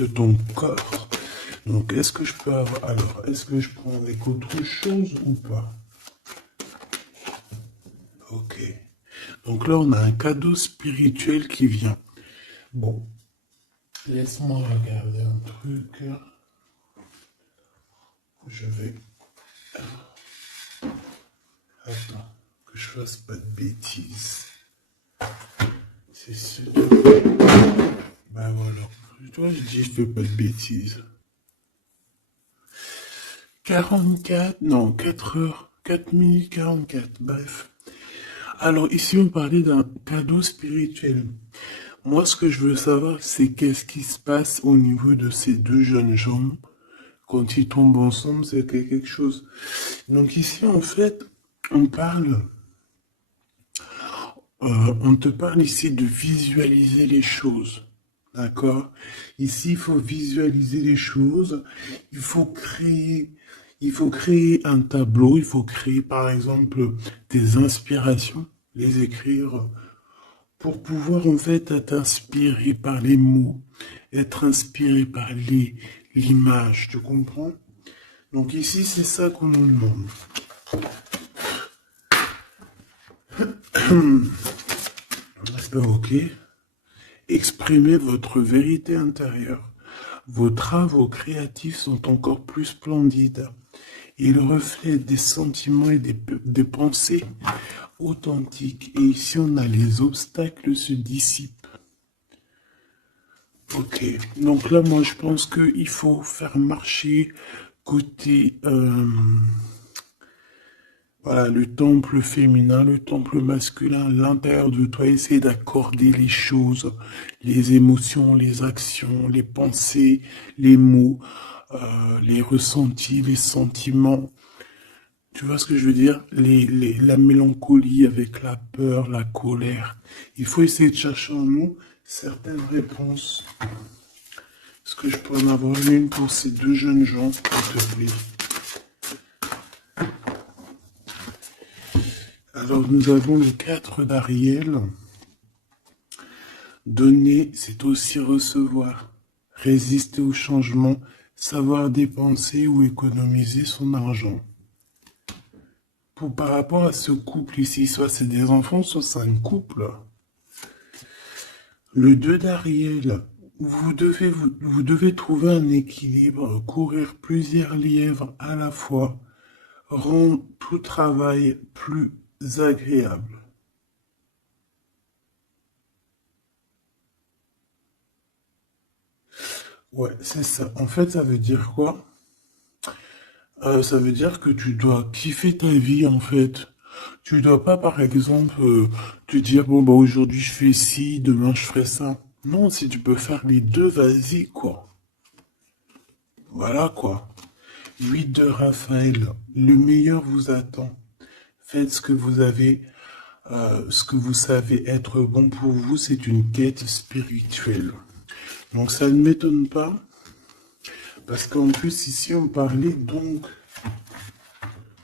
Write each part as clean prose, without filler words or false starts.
de ton corps. Donc, est-ce que je peux avoir... Alors, est-ce que je prends avec autre chose ou pas? Ok. Donc là, on a un cadeau spirituel qui vient. Bon, laisse-moi regarder un truc. Je vais... Attends, que je fasse pas de bêtises. C'est sûr. Ben voilà. Toi, je dis, je fais pas de bêtises. 44, non, 4 heures, 4 minutes 44, bref. Alors ici, on parlait d'un cadeau spirituel. Moi, ce que je veux savoir, c'est qu'est-ce qui se passe au niveau de ces deux jeunes gens. Quand ils tombent ensemble, c'est quelque chose. Donc ici, en fait, on parle, on te parle ici de visualiser les choses. D'accord? Ici, il faut visualiser les choses. Il faut créer, il faut créer un tableau. Il faut créer, par exemple, des inspirations, les écrire pour pouvoir, en fait, être inspiré par les mots, être inspiré par l'image. Tu comprends? Donc ici, c'est ça qu'on nous demande. Ok. Exprimez votre vérité intérieure. Vos travaux créatifs sont encore plus splendides. Ils reflètent des sentiments et des pensées authentiques. Et ici, on a les obstacles se dissipent. Ok. Donc là, moi, je pense qu'il faut faire marcher côté... voilà, le temple féminin, le temple masculin, l'intérieur de toi, essayer d'accorder les choses, les émotions, les actions, les pensées, les mots, les ressentis, les sentiments. Tu vois ce que je veux dire? La mélancolie avec la peur, la colère. Il faut essayer de chercher en nous certaines réponses. Est-ce que je peux en avoir une pour ces deux jeunes gens, s'il te plaît? Alors, nous avons le 4 d'Ariel. Donner, c'est aussi recevoir. Résister au changement, savoir dépenser ou économiser son argent. Par rapport à ce couple ici, soit c'est des enfants, soit c'est un couple. Le 2 d'Ariel, vous devez trouver un équilibre, courir plusieurs lièvres à la fois, rendre tout travail plus agréable. Ouais, c'est ça. En fait, ça veut dire quoi? Ça veut dire que tu dois kiffer ta vie, en fait. Tu dois pas, par exemple, te dire, bon, bah, aujourd'hui je fais ci, demain je ferai ça. Non, si tu peux faire les deux, vas-y, quoi. Voilà, quoi. 8 de Raphaël, le meilleur vous attend. Faites ce que vous avez, ce que vous savez être bon pour vous, c'est une quête spirituelle. Donc ça ne m'étonne pas, parce qu'en plus ici on parlait donc,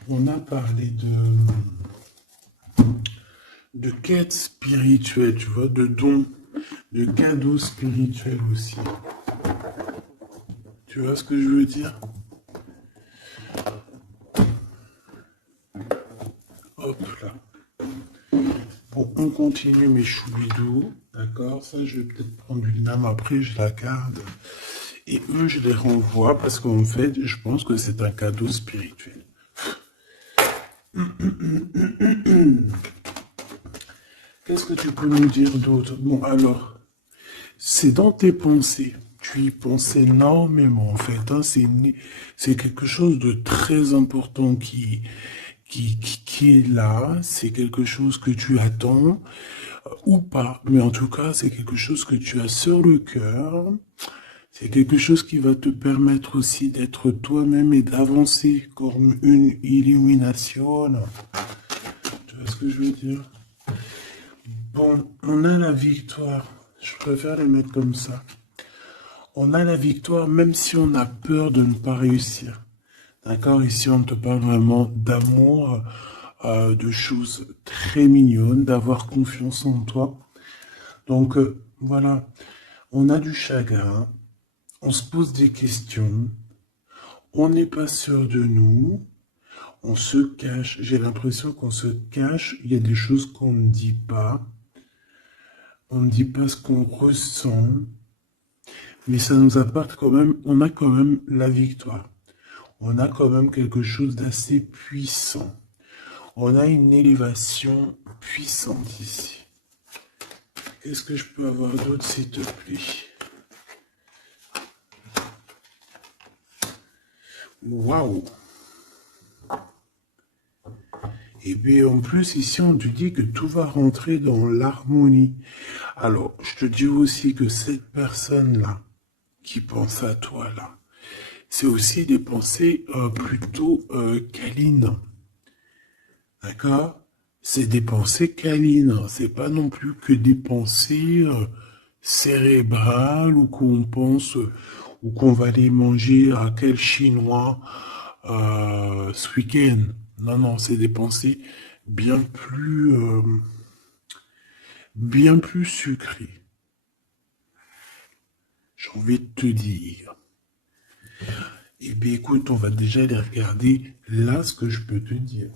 on a parlé de quête spirituelle, tu vois, de dons, de cadeaux spirituels aussi. Tu vois ce que je veux dire? Hop là. Bon, on continue mes choubidous, d'accord? Ça, je vais peut-être prendre une lame après, je la garde. Et eux, je les renvoie parce qu'en fait, je pense que c'est un cadeau spirituel. Qu'est-ce que tu peux nous dire d'autre? Bon, alors, c'est dans tes pensées. Tu y penses énormément, en fait. Hein, c'est quelque chose de très important qui est là. C'est quelque chose que tu attends ou pas. Mais en tout cas, c'est quelque chose que tu as sur le cœur. C'est quelque chose qui va te permettre aussi d'être toi-même et d'avancer comme une illumination. Tu vois ce que je veux dire? Bon, on a la victoire. Je préfère les mettre comme ça. On a la victoire même si on a peur de ne pas réussir. D'accord? Ici, on te parle vraiment d'amour, de choses très mignonnes, d'avoir confiance en toi. Donc, voilà. On a du chagrin. on se pose des questions, on n'est pas sûr de nous, on se cache. J'ai l'impression qu'on se cache, il y a des choses qu'on ne dit pas, on ne dit pas ce qu'on ressent, mais ça nous apporte quand même, on a quand même la victoire. On a quand même quelque chose d'assez puissant. On a une élévation puissante ici. Qu'est-ce que je peux avoir d'autre, s'il te plaît? Waouh! Et puis en plus, ici, on te dit que tout va rentrer dans l'harmonie. Alors, je te dis aussi que cette personne-là, qui pense à toi, là, c'est aussi des pensées plutôt câlines. D'accord? C'est des pensées câlines. C'est pas non plus que des pensées cérébrales ou qu'on pense ou qu'on va aller manger à quel chinois ce week-end. Non, non, c'est des pensées bien bien plus sucrées. J'ai envie de te dire. Eh bien, écoute, on va déjà aller regarder là ce que je peux te dire.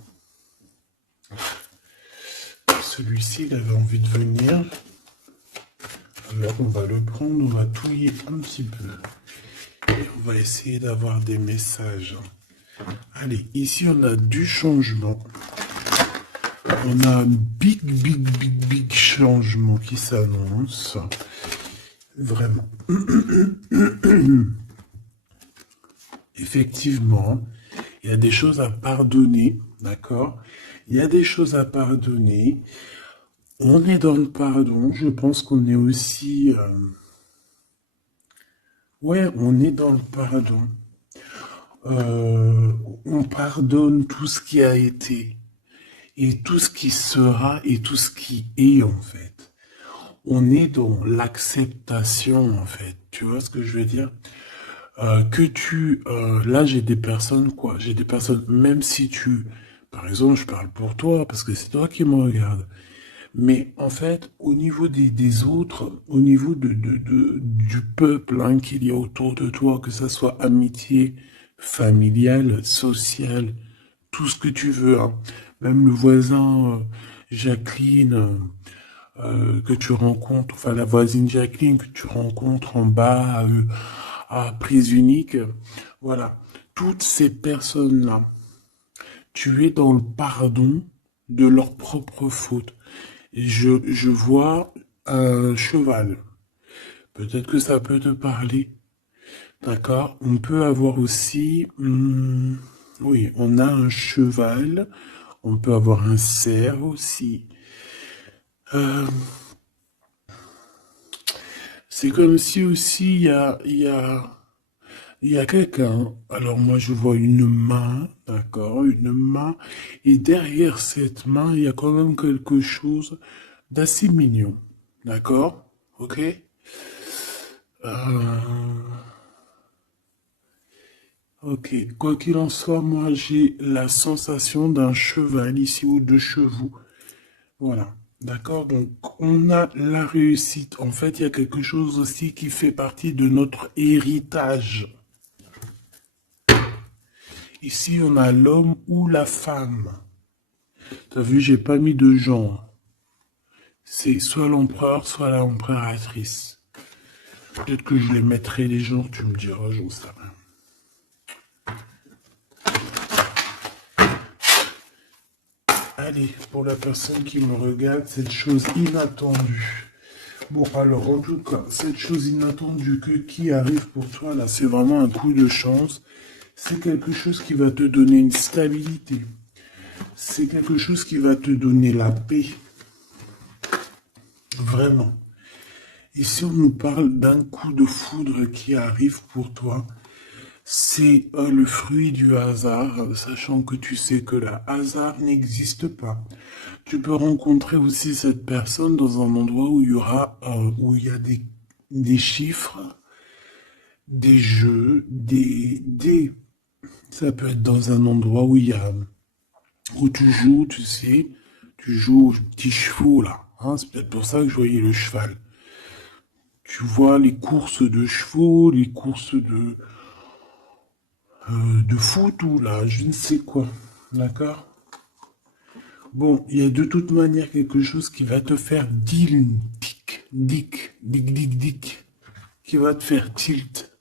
Celui-ci, il avait envie de venir. Alors, on va le prendre, on va touiller un petit peu. Et on va essayer d'avoir des messages. Allez, ici, on a du changement. On a un big changement qui s'annonce. Vraiment. Effectivement, il y a des choses à pardonner, d'accord? Il y a des choses à pardonner. On est dans le pardon. Je pense qu'on est aussi... Ouais, on est dans le pardon. On pardonne tout ce qui a été et tout ce qui sera et tout ce qui est en fait. On est dans l'acceptation en fait. Tu vois ce que je veux dire? Là j'ai des personnes quoi, j'ai des personnes, même si par exemple je parle pour toi parce que c'est toi qui me regardes, mais en fait au niveau des autres, au niveau du peuple hein, qu'il y a autour de toi, que ça soit amitié, familiale, sociale, tout ce que tu veux, hein. Même le voisin Jacqueline que tu rencontres, enfin la voisine Jacqueline que tu rencontres en bas à prise unique, voilà, toutes ces personnes-là, tu es dans le pardon de leurs propres fautes. Et je vois un cheval. Peut-être que ça peut te parler. D'accord? On peut avoir aussi, oui, on a un cheval. On peut avoir un cerf aussi. Euh, c'est comme si aussi il y a quelqu'un. Alors moi je vois une main, d'accord, une main. Et derrière cette main, il y a quand même quelque chose d'assez mignon. D'accord? Ok? Euh, ok. Quoi qu'il en soit, moi j'ai la sensation d'un cheval ici ou de chevaux. Voilà. D'accord? Donc, on a la réussite. En fait, il y a quelque chose aussi qui fait partie de notre héritage. Ici, on a l'homme ou la femme. T'as vu, j'ai pas mis de genre. C'est soit l'empereur, soit l'empereur-actrice. Peut-être que je les mettrai les genres, tu me diras, j'en sais rien. Allez, pour la personne qui me regarde, cette chose inattendue. Bon, alors, en tout cas, cette chose inattendue qui arrive pour toi, là, c'est vraiment un coup de chance. C'est quelque chose qui va te donner une stabilité. C'est quelque chose qui va te donner la paix. Vraiment. Ici, on nous parle d'un coup de foudre qui arrive pour toi. C'est le fruit du hasard, sachant que tu sais que le hasard n'existe pas. Tu peux rencontrer aussi cette personne dans un endroit où où il y a des chiffres, des jeux, ça peut être dans un endroit où tu joues, tu sais, tu joues aux petits chevaux là. Hein, c'est peut-être pour ça que je voyais le cheval. tu vois les courses de chevaux, les courses de foot ou là, je ne sais quoi. D'accord? Bon, il y a de toute manière quelque chose qui va te faire dick, qui va te faire tilt.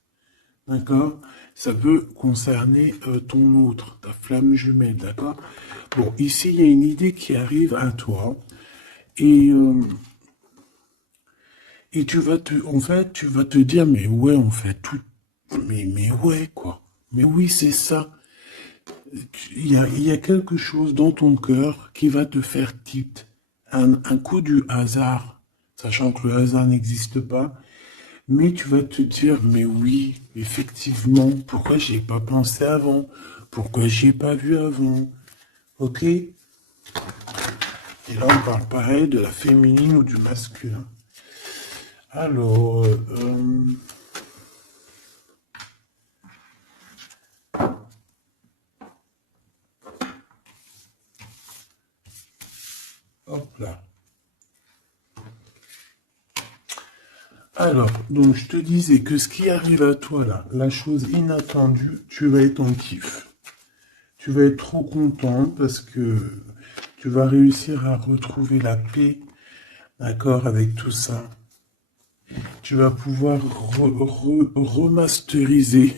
D'accord? Ça peut concerner ton autre, ta flamme jumelle, d'accord? Bon, ici, il y a une idée qui arrive à toi et, euh, et en fait, tu vas te dire, mais ouais, en fait, mais ouais, quoi. Mais oui, c'est ça. Il y a quelque chose dans ton cœur qui va te faire tilt. Un coup du hasard, sachant que le hasard n'existe pas, mais tu vas te dire, mais oui, effectivement, pourquoi j'y ai pas pensé avant? Pourquoi j'y ai pas vu avant? Ok? Et là, on parle pareil de la féminine ou du masculin. Alors, hop là. Alors, donc je te disais que ce qui arrive à toi là, la chose inattendue, tu vas être en kiff. Tu vas être trop content parce que tu vas réussir à retrouver la paix, d'accord, avec tout ça. Tu vas pouvoir remasteriser,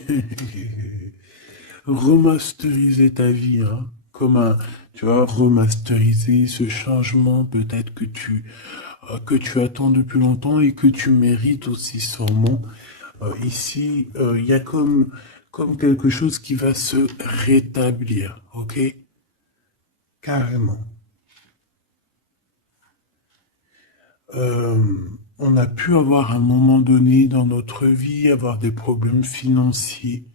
remasteriser ta vie, hein, comme un, tu vois, remasteriser ce changement peut-être que tu attends depuis longtemps et que tu mérites aussi sûrement. Ici, il y a comme quelque chose qui va se rétablir, ok? Carrément. Euh, on a pu avoir à un moment donné dans notre vie, avoir des problèmes financiers,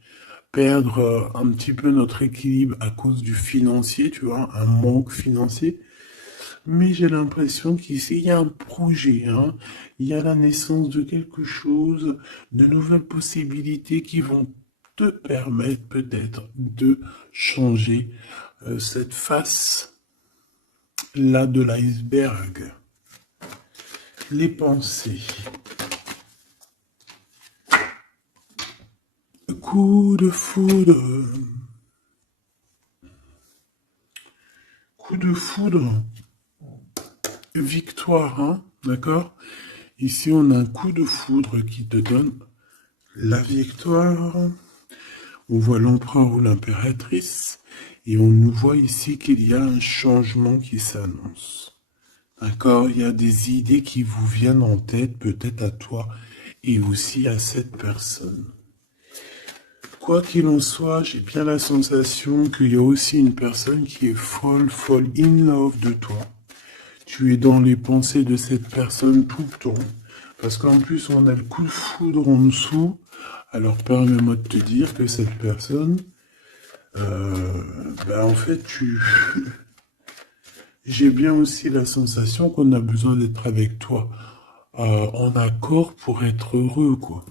perdre un petit peu notre équilibre à cause du financier, tu vois, un manque financier. Mais j'ai l'impression qu'ici, il y a un projet, hein. Il y a la naissance de quelque chose, de nouvelles possibilités qui vont te permettre peut-être de changer cette face-là de l'iceberg. Les pensées. Coup de foudre. Coup de foudre. Victoire, hein, d'accord? Ici, on a un coup de foudre qui te donne la victoire. On voit l'empereur ou l'impératrice. Et on nous voit ici qu'il y a un changement qui s'annonce. D'accord? Il y a des idées qui vous viennent en tête, peut-être à toi et aussi à cette personne. Quoi qu'il en soit, j'ai bien la sensation qu'il y a aussi une personne qui est folle in love de toi. Tu es dans les pensées de cette personne tout le temps. Parce qu'en plus, on a le coup de foudre en dessous. Alors, permets-moi de te dire que cette personne, en fait, j'ai bien aussi la sensation qu'on a besoin d'être avec toi en accord pour être heureux, quoi.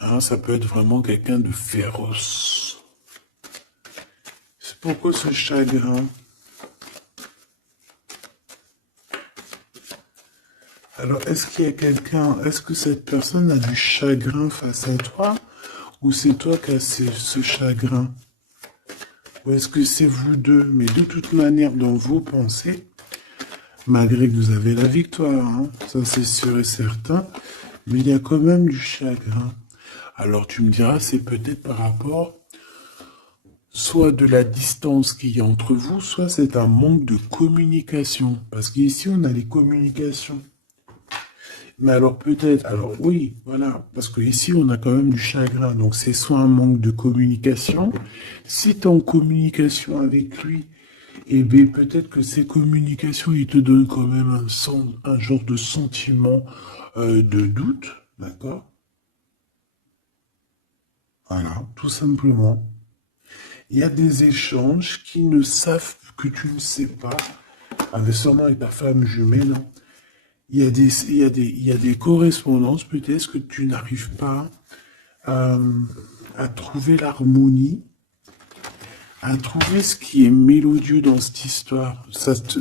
Hein, ça peut être vraiment quelqu'un de féroce. C'est pourquoi ce chagrin? Alors, est-ce qu'il y a quelqu'un, est-ce que cette personne a du chagrin face à toi, ou c'est toi qui as ce chagrin? Ou est-ce que c'est vous deux? Mais de toute manière, dans vos pensées, malgré que vous avez la victoire, hein, ça c'est sûr et certain, mais il y a quand même du chagrin. Alors tu me diras, c'est peut-être par rapport soit de la distance qu'il y a entre vous, soit c'est un manque de communication. Parce qu'ici, on a les communications. Mais alors peut-être, alors oui, voilà, parce que ici on a quand même du chagrin, donc c'est soit un manque de communication. Si tu es en communication avec lui, eh bien peut-être que ces communications, il te donnent quand même un genre de sentiment de doute, d'accord? Voilà, tout simplement. Il y a des échanges qui ne savent que tu ne sais pas, avec sûrement avec ta femme jumelle. Il y a des correspondances peut-être que tu n'arrives pas à trouver l'harmonie, à trouver ce qui est mélodieux dans cette histoire. Ça te,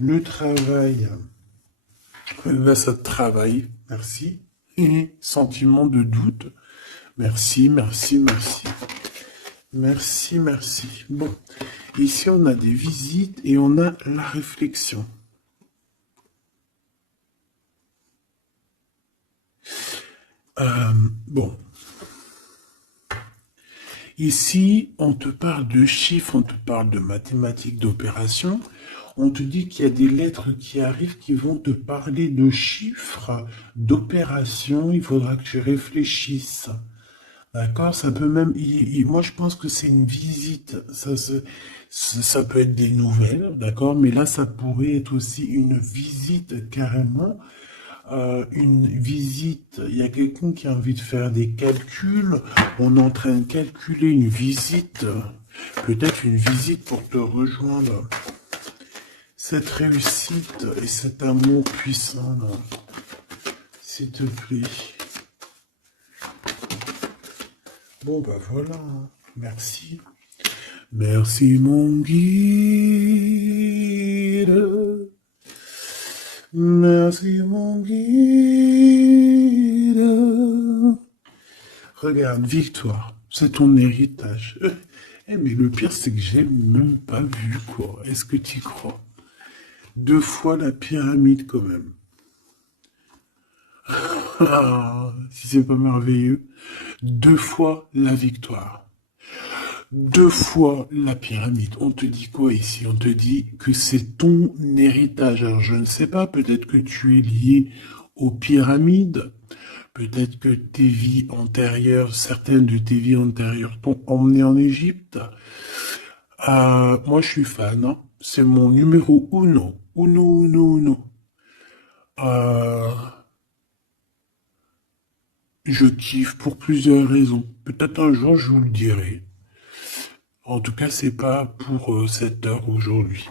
Le travail, ça travaille, merci. Et sentiment de doute, merci, merci, merci. Merci, merci. Bon, ici on a des visites et on a la réflexion. Bon. Ici, on te parle de chiffres, on te parle de mathématiques, d'opérations. On te dit qu'il y a des lettres qui arrivent qui vont te parler de chiffres, d'opérations. Il faudra que tu réfléchisses. D'accord? Ça peut même... moi, je pense que c'est une visite. Ça peut être des nouvelles, d'accord? Mais là, ça pourrait être aussi une visite carrément. Une visite, il y a quelqu'un qui a envie de faire des calculs. On est en train de calculer une visite. Peut-être une visite pour te rejoindre. Cette réussite et cet amour puissant, là. S'il te plaît. Bon, bah voilà. Merci. Merci, mon guide. Merci, mon guide. Regarde, victoire. C'est ton héritage. Mais le pire, c'est que j'ai même pas vu, quoi. Est-ce que tu y crois? 2 fois la pyramide, quand même. Ah, si c'est pas merveilleux. 2 fois la victoire. 2 fois la pyramide. On te dit quoi ici? On te dit que c'est ton héritage. Alors je ne sais pas, peut-être que tu es lié aux pyramides. Peut-être que tes vies antérieures, certaines de tes vies antérieures t'ont emmené en Égypte. Moi je suis fan, hein. C'est mon numéro uno. Uno, uno, uno. Je kiffe pour plusieurs raisons. Peut-être un jour je vous le dirai. En tout cas, c'est pas pour cette heure aujourd'hui.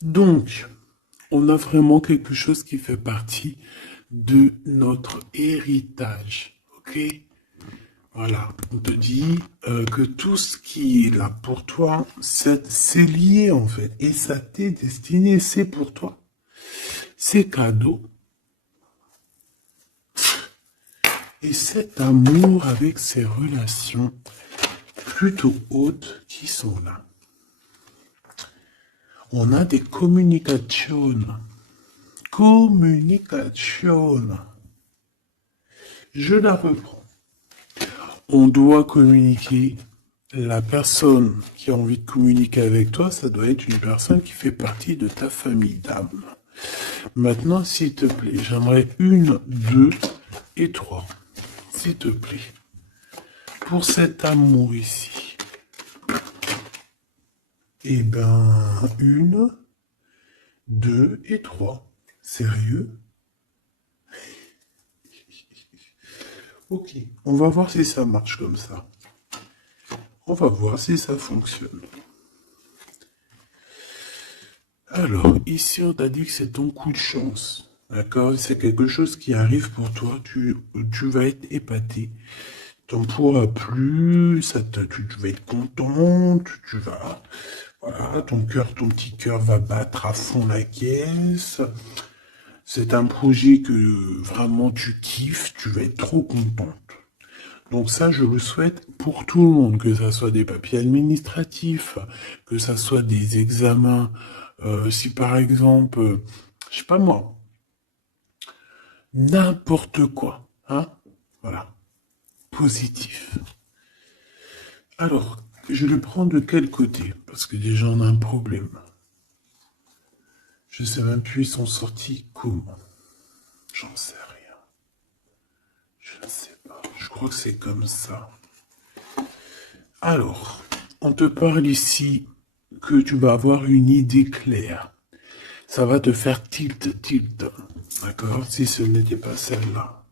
Donc, on a vraiment quelque chose qui fait partie de notre héritage. Ok? Voilà, on te dit que tout ce qui est là pour toi, c'est lié en fait. Et ça t'est destiné, c'est pour toi. C'est cadeau. Et cet amour avec ces relations plutôt hautes qui sont là. On a des communications. Communication. Je la reprends. On doit communiquer. La personne qui a envie de communiquer avec toi, ça doit être une personne qui fait partie de ta famille d'âme. Maintenant, s'il te plaît, j'aimerais 1, 2 et 3. S'il te plaît. Pour cet amour ici. Eh ben, 1, 2 et 3. Sérieux? Ok, on va voir si ça marche comme ça. On va voir si ça fonctionne. Alors, ici, on t'a dit que c'est ton coup de chance. D'accord? C'est quelque chose qui arrive pour toi. Tu vas être épaté. T'en pourras plus. Tu vas être contente. Tu vas... Voilà, ton petit cœur va battre à fond la caisse. C'est un projet que vraiment tu kiffes. Tu vas être trop contente. Donc ça, je le souhaite pour tout le monde, que ça soit des papiers administratifs, que ça soit des examens. Si par exemple, je sais pas moi, n'importe quoi, hein, voilà, positif. Alors, je le prends de quel côté? Parce que déjà on a un problème. Je sais même plus ils sont sortis comment. J'en sais rien. Je ne sais pas. Je crois que c'est comme ça. Alors, on te parle ici que tu vas avoir une idée claire. Ça va te faire tilt. D'accord? Si ce n'était pas celle-là.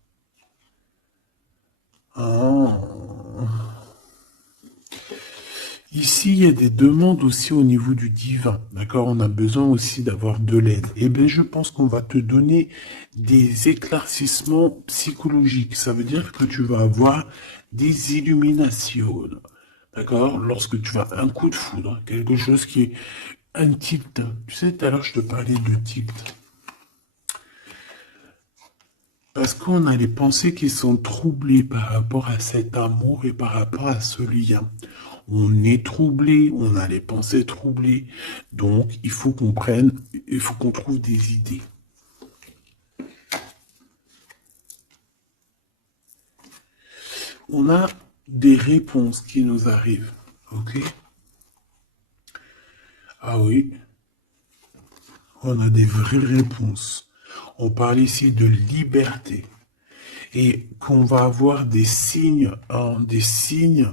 Ici, il y a des demandes aussi au niveau du divin. D'accord? On a besoin aussi d'avoir de l'aide. Eh bien, je pense qu'on va te donner des éclaircissements psychologiques. Ça veut dire que tu vas avoir des illuminations. D'accord? Lorsque tu as un coup de foudre, quelque chose qui est un tilt. Tu sais, tout à l'heure, je te parlais de tilt. Parce qu'on a les pensées qui sont troublées par rapport à cet amour et par rapport à ce lien. On est troublé, on a les pensées troublées. Donc, il faut qu'on trouve des idées. On a des réponses qui nous arrivent. Ok? Ah oui, on a des vraies réponses. On parle ici de liberté. Et qu'on va avoir des signes, des signes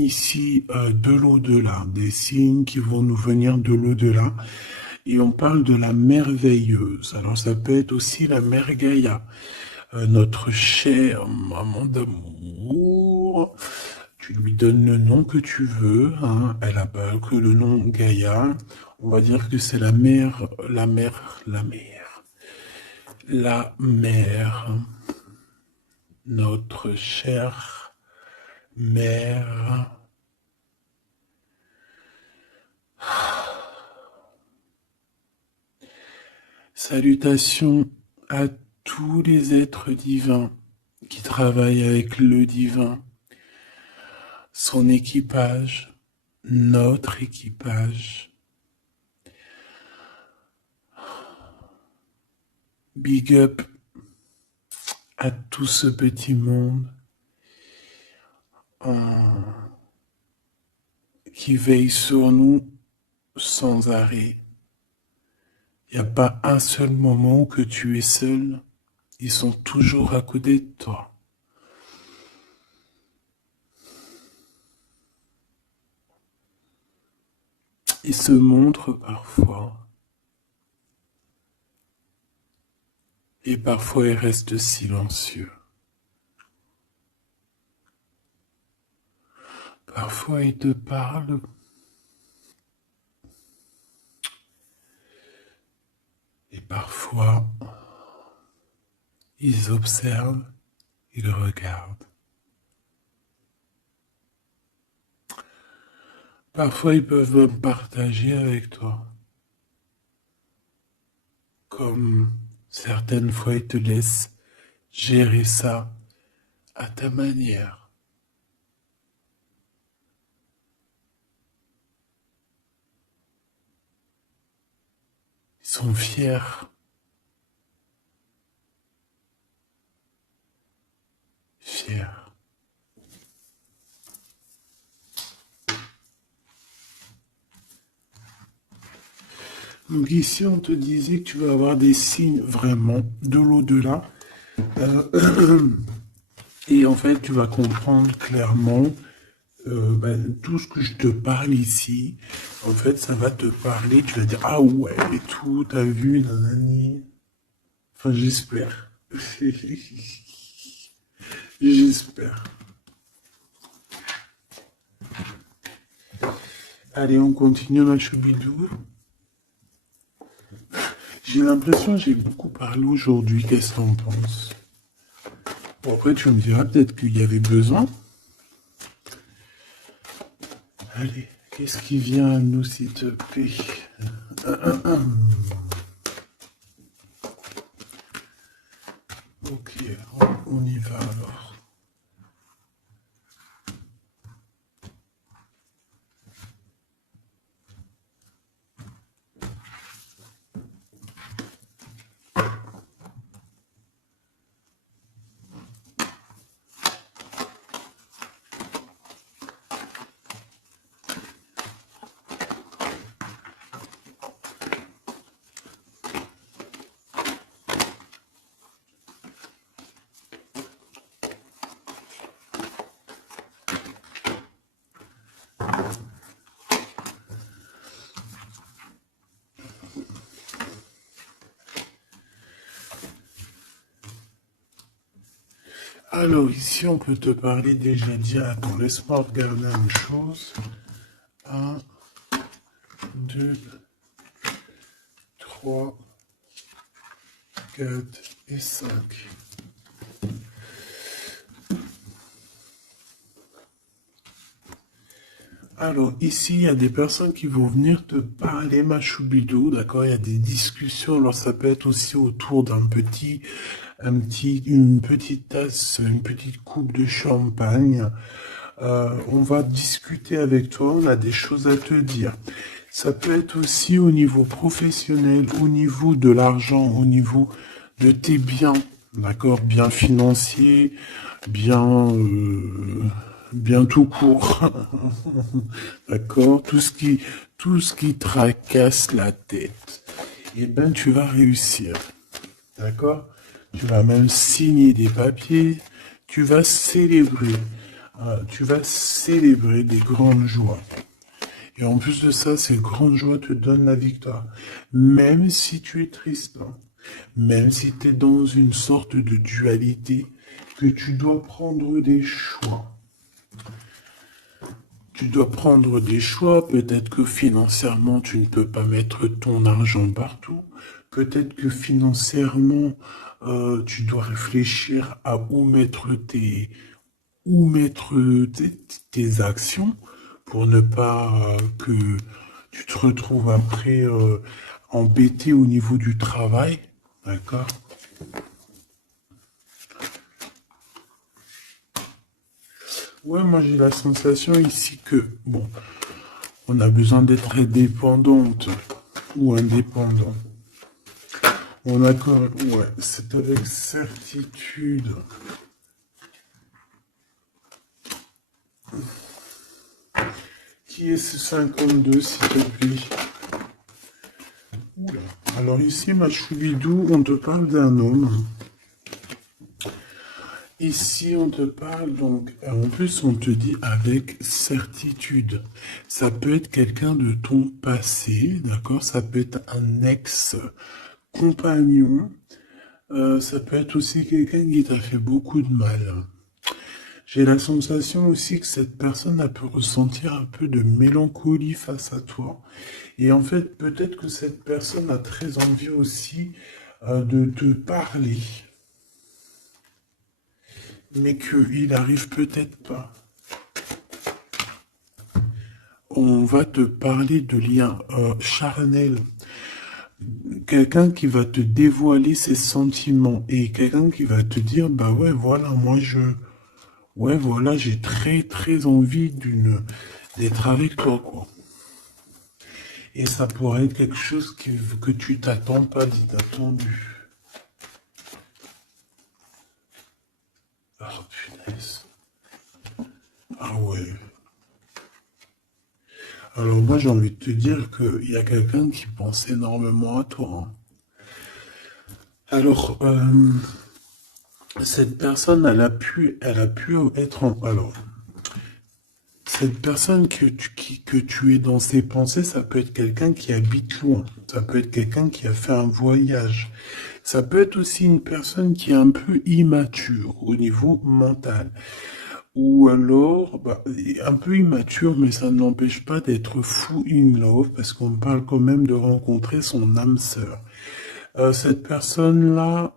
ici de l'au-delà, des signes qui vont nous venir de l'au-delà. Et on parle de la merveilleuse. Alors ça peut être aussi la mère Gaïa, notre chère maman d'amour. Tu lui donnes le nom que tu veux, hein. Elle n'a pas que le nom Gaïa. On va dire que c'est la mère, la mère, notre chère mère. Salutations à tous les êtres divins qui travaillent avec le divin, son équipage, notre équipage. Big up à tout ce petit monde qui veille sur nous sans arrêt. Il n'y a pas un seul moment où que tu es seul. Ils sont toujours à côté de toi. Ils se montrent parfois. Et parfois ils restent silencieux. Parfois ils te parlent. Et parfois ils observent, ils regardent. Parfois ils peuvent même partager avec toi. Comme certaines fois ils te laissent gérer ça à ta manière. Ils sont fiers. Fiers. Donc ici, on te disait que tu vas avoir des signes vraiment de l'au-delà. Et en fait, tu vas comprendre clairement tout ce que je te parle ici. En fait, ça va te parler. Tu vas dire, ah ouais, et tout, t'as vu, nanani. Enfin, j'espère. J'espère. Allez, on continue, ma choubidou. J'ai l'impression que j'ai beaucoup parlé aujourd'hui. Qu'est-ce que t'en penses? Bon, après, tu me diras peut-être qu'il y avait besoin. Allez, qu'est-ce qui vient à nous, s'il te plaît? Ok, on y va alors. Alors, ici, on peut te parler déjà dire, attends, laisse-moi regarder une chose. 1, 2, 3, 4 et 5. Alors, ici, il y a des personnes qui vont venir te parler, ma choubidou, d'accord? Il y a des discussions. Alors, ça peut être aussi autour une petite tasse, une petite coupe de champagne. On va discuter avec toi, on a des choses à te dire. Ça peut être aussi au niveau professionnel, au niveau de l'argent, au niveau de tes biens, d'accord? Bien financier, bien, bien tout court, d'accord? Tout ce qui tracasse la tête, eh ben, tu vas réussir, d'accord? Tu vas même signer des papiers, tu vas célébrer, tu vas célébrer des grandes joies. Et en plus de ça, ces grandes joies te donnent la victoire. Même si tu es triste, hein, même si tu es dans une sorte de dualité, que tu dois prendre des choix. Tu dois prendre des choix. Peut-être que financièrement, tu ne peux pas mettre ton argent partout. Peut-être que financièrement, tu dois réfléchir à tes actions pour ne pas que tu te retrouves après embêté au niveau du travail. D'accord? Ouais, moi j'ai la sensation ici que, bon, on a besoin d'être indépendante ou indépendant. On a quand même, ouais, c'est avec certitude. Qui est ce 52, s'il te plaît? Oula. Alors ici, ma choubidou, on te parle d'un homme. Ici, on te parle donc, en plus, on te dit avec certitude. Ça peut être quelqu'un de ton passé, d'accord? Ça peut être un ex-compagnon. Ça peut être aussi quelqu'un qui t'a fait beaucoup de mal. J'ai la sensation aussi que cette personne a pu ressentir un peu de mélancolie face à toi. Et en fait, peut-être que cette personne a très envie aussi de te parler, mais qu'il arrive peut-être pas. On va te parler de liens charnels. Quelqu'un qui va te dévoiler ses sentiments et quelqu'un qui va te dire, bah ouais, voilà, ouais, voilà, j'ai très, très envie d'être avec toi, quoi. Et ça pourrait être quelque chose que tu t'attends pas d'inattendu. Ah, punaise. Ah ouais. Alors moi, j'ai envie de te dire qu'il y a quelqu'un qui pense énormément à toi, hein. Alors, cette personne, elle a pu être alors, cette personne que tu es dans ses pensées, ça peut être quelqu'un qui habite loin. Ça peut être quelqu'un qui a fait un voyage. Ça peut être aussi une personne qui est un peu immature au niveau mental. Ou alors, bah, un peu immature, mais ça ne l'empêche pas d'être fou in love, parce qu'on parle quand même de rencontrer son âme sœur. Cette personne-là,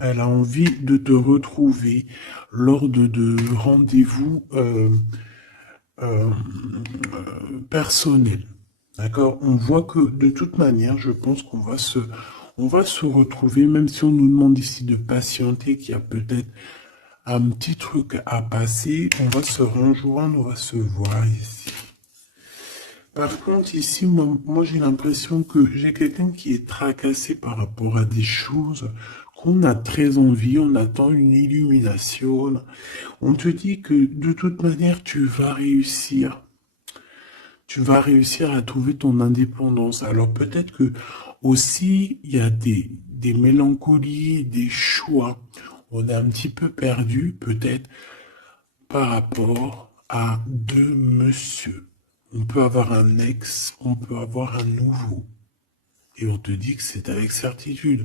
elle a envie de te retrouver lors de rendez-vous euh, personnels. D'accord? On voit que de toute manière, je pense on va se retrouver, même si on nous demande ici de patienter, qu'il y a peut-être un petit truc à passer, on va se rejoindre, on va se voir ici. Par contre, ici, moi j'ai l'impression que j'ai quelqu'un qui est tracassé par rapport à des choses qu'on a très envie, on attend une illumination. On te dit que de toute manière, tu vas réussir. Tu vas réussir à trouver ton indépendance. Alors peut-être que aussi, il y a des mélancolies, des choix. On est un petit peu perdu, peut-être, par rapport à deux monsieur. On peut avoir un ex, on peut avoir un nouveau. Et on te dit que c'est avec certitude.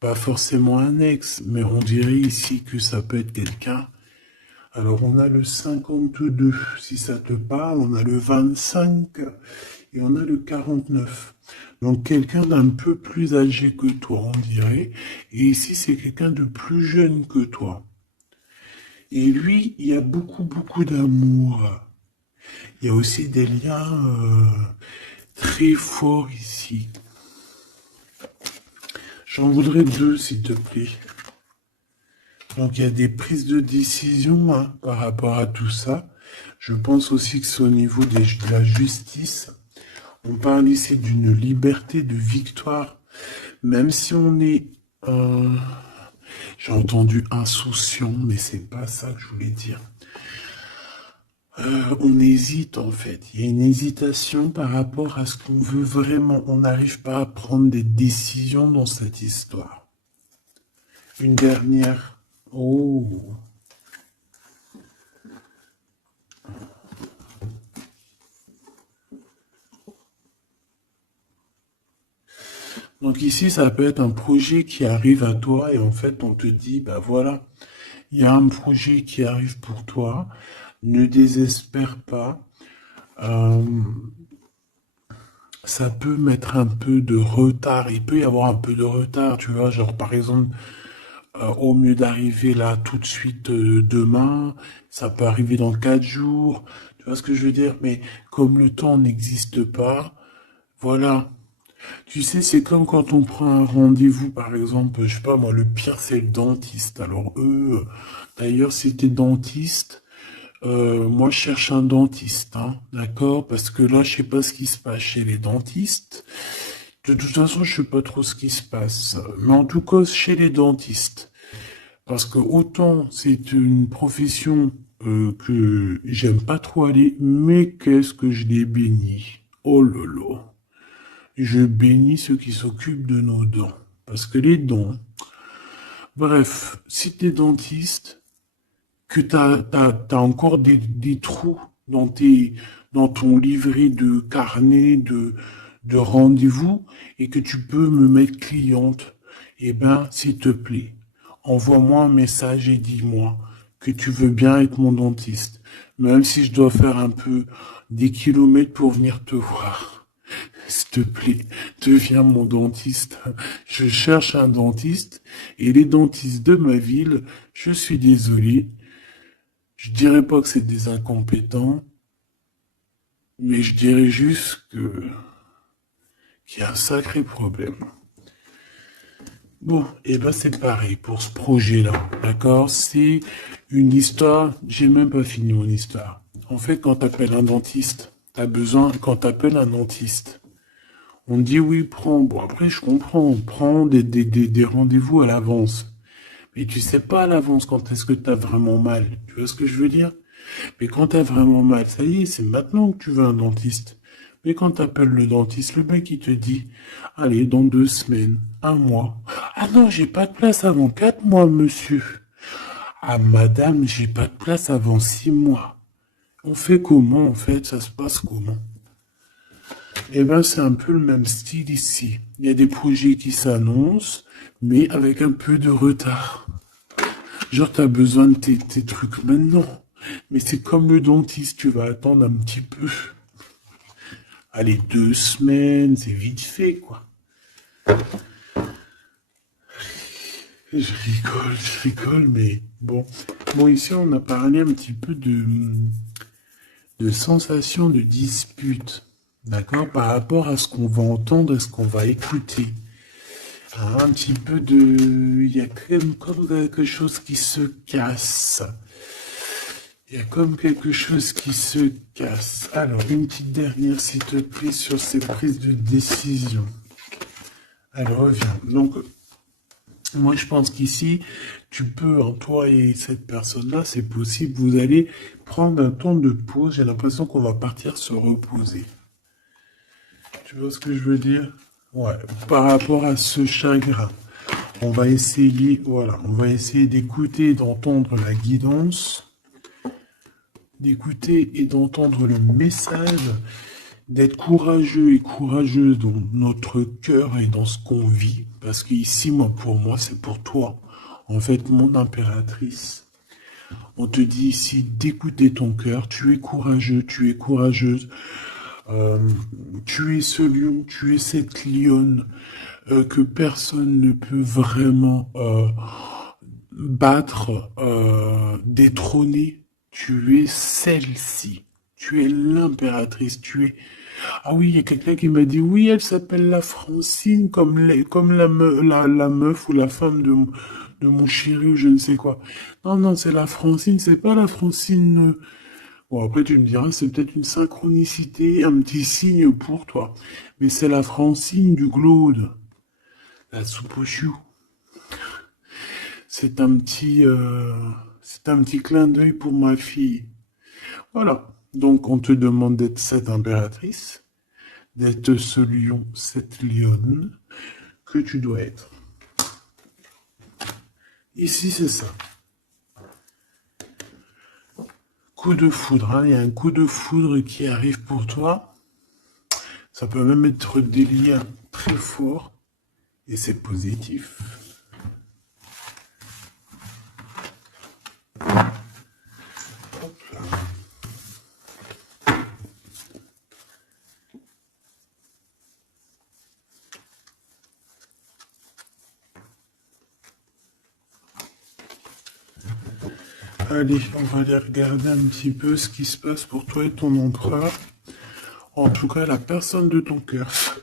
Pas forcément un ex, mais on dirait ici que ça peut être quelqu'un. Alors on a le 52, si ça te parle, on a le 25 et on a le 49. Donc quelqu'un d'un peu plus âgé que toi, on dirait. Et ici, c'est quelqu'un de plus jeune que toi. Et lui, il y a beaucoup, beaucoup d'amour. Il y a aussi des liens très forts ici. J'en voudrais deux, s'il te plaît. Donc, il y a des prises de décision hein, par rapport à tout ça. Je pense aussi que c'est au niveau de la justice. On parle ici d'une liberté de victoire. Même si on est, j'ai entendu insouciant, mais c'est pas ça que je voulais dire. On hésite en fait. Il y a une hésitation par rapport à ce qu'on veut vraiment. On n'arrive pas à prendre des décisions dans cette histoire. Une dernière. Oh. Donc ici, ça peut être un projet qui arrive à toi et en fait, on te dit, bah voilà, il y a un projet qui arrive pour toi. Ne désespère pas. Euh, ça peut mettre un peu de retard. Il peut y avoir un peu de retard, tu vois. Genre, par exemple, au mieux d'arriver là tout de suite demain, ça peut arriver dans 4 jours. Tu vois ce que je veux dire? Mais comme le temps n'existe pas, voilà. Tu sais, c'est comme quand on prend un rendez-vous, par exemple, je sais pas moi, le pire c'est le dentiste. Alors eux, d'ailleurs, si t'es dentiste, moi je cherche un dentiste, hein, d'accord? Parce que là, je sais pas ce qui se passe chez les dentistes. De toute façon, je sais pas trop ce qui se passe. Mais en tout cas, chez les dentistes. Parce que autant c'est une profession que j'aime pas trop aller, mais qu'est-ce que je l'ai béni. Oh lolo. Je bénis ceux qui s'occupent de nos dents. Parce que les dents, bref, si t'es dentiste, que t'as encore des trous dans ton livret de carnet de rendez-vous et que tu peux me mettre cliente, eh ben, s'il te plaît, envoie-moi un message et dis-moi que tu veux bien être mon dentiste, même si je dois faire un peu des kilomètres pour venir te voir. S'il te plaît, deviens mon dentiste. Je cherche un dentiste et les dentistes de ma ville, je suis désolé, je dirais pas que c'est des incompétents, mais je dirais juste qu'il y a un sacré problème. Bon, et ben c'est pareil pour ce projet-là, d'accord? C'est une histoire, j'ai même pas fini mon histoire. En fait, quand t'appelles un dentiste, quand t'appelles un dentiste, on dit oui, prends, bon après je comprends, prends des rendez-vous à l'avance. Mais tu sais pas à l'avance quand est-ce que t'as vraiment mal. Tu vois ce que je veux dire? Mais quand t'as vraiment mal, ça y est, c'est maintenant que tu veux un dentiste. Mais quand t'appelles le dentiste, le mec il te dit, allez, dans 2 semaines, un mois. Ah non, j'ai pas de place avant 4 mois, monsieur. Ah madame, j'ai pas de place avant 6 mois. On fait comment en fait? Ça se passe comment? Eh ben, c'est un peu le même style ici. Il y a des projets qui s'annoncent, mais avec un peu de retard. Genre, t'as besoin de tes trucs maintenant. Mais c'est comme le dentiste, tu vas attendre un petit peu. Allez, 2 semaines, c'est vite fait, quoi. Je rigole, mais bon. Bon, ici, on a parlé un petit peu de sensation de dispute. D'accord? Par rapport à ce qu'on va entendre et ce qu'on va écouter. Un petit peu de... Il y a comme quelque chose qui se casse. Il y a comme quelque chose qui se casse. Alors, une petite dernière, s'il te plaît, sur ces prises de décision. Alors, reviens. Donc, moi, je pense qu'ici, tu peux, en toi et cette personne-là, c'est possible, vous allez prendre un temps de pause. J'ai l'impression qu'on va partir se reposer. Tu vois ce que je veux dire? Ouais, par rapport à ce chagrin. On va essayer, voilà, on va essayer d'écouter, d'entendre la guidance, d'écouter et d'entendre le message, d'être courageux et courageuse dans notre cœur et dans ce qu'on vit. Parce qu'ici, moi, pour moi, c'est pour toi. En fait, mon impératrice. On te dit ici d'écouter ton cœur. Tu es courageux, tu es courageuse. Tu es ce lion, tu es cette lionne que personne ne peut vraiment battre, détrôner. Tu es celle-ci. Tu es l'impératrice, tu es... Ah oui, il y a quelqu'un qui m'a dit, oui, elle s'appelle la Francine, comme la meuf ou la femme de mon chéri ou je ne sais quoi. Non, non, c'est la Francine, c'est pas la Francine... Bon, après, tu me diras, c'est peut-être une synchronicité, un petit signe pour toi. Mais c'est la Francine du Glaude, la soupe aux choux. C'est un petit clin d'œil pour ma fille. Voilà. Donc, on te demande d'être cette impératrice, d'être ce lion, cette lionne que tu dois être. Ici, c'est ça. Coup de foudre, hein. Il y a un coup de foudre qui arrive pour toi. Ça peut même être des liens très forts et c'est positif. Hop là. Allez, on va aller regarder un petit peu ce qui se passe pour toi et ton empereur. En tout cas, la personne de ton cœur.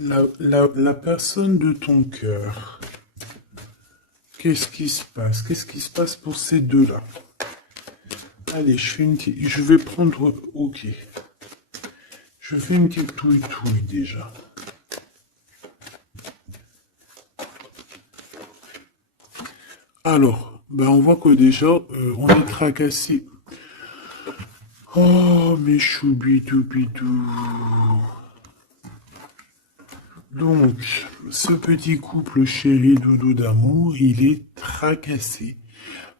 La personne de ton cœur. Qu'est-ce qui se passe? Qu'est-ce qui se passe pour ces deux-là? Allez, je vais prendre... Ok. Je fais une petite touille déjà. Alors, ben on voit que déjà, on est tracassé. Oh, mes choubidou-bidou. Donc, ce petit couple chéri doudou d'amour, il est tracassé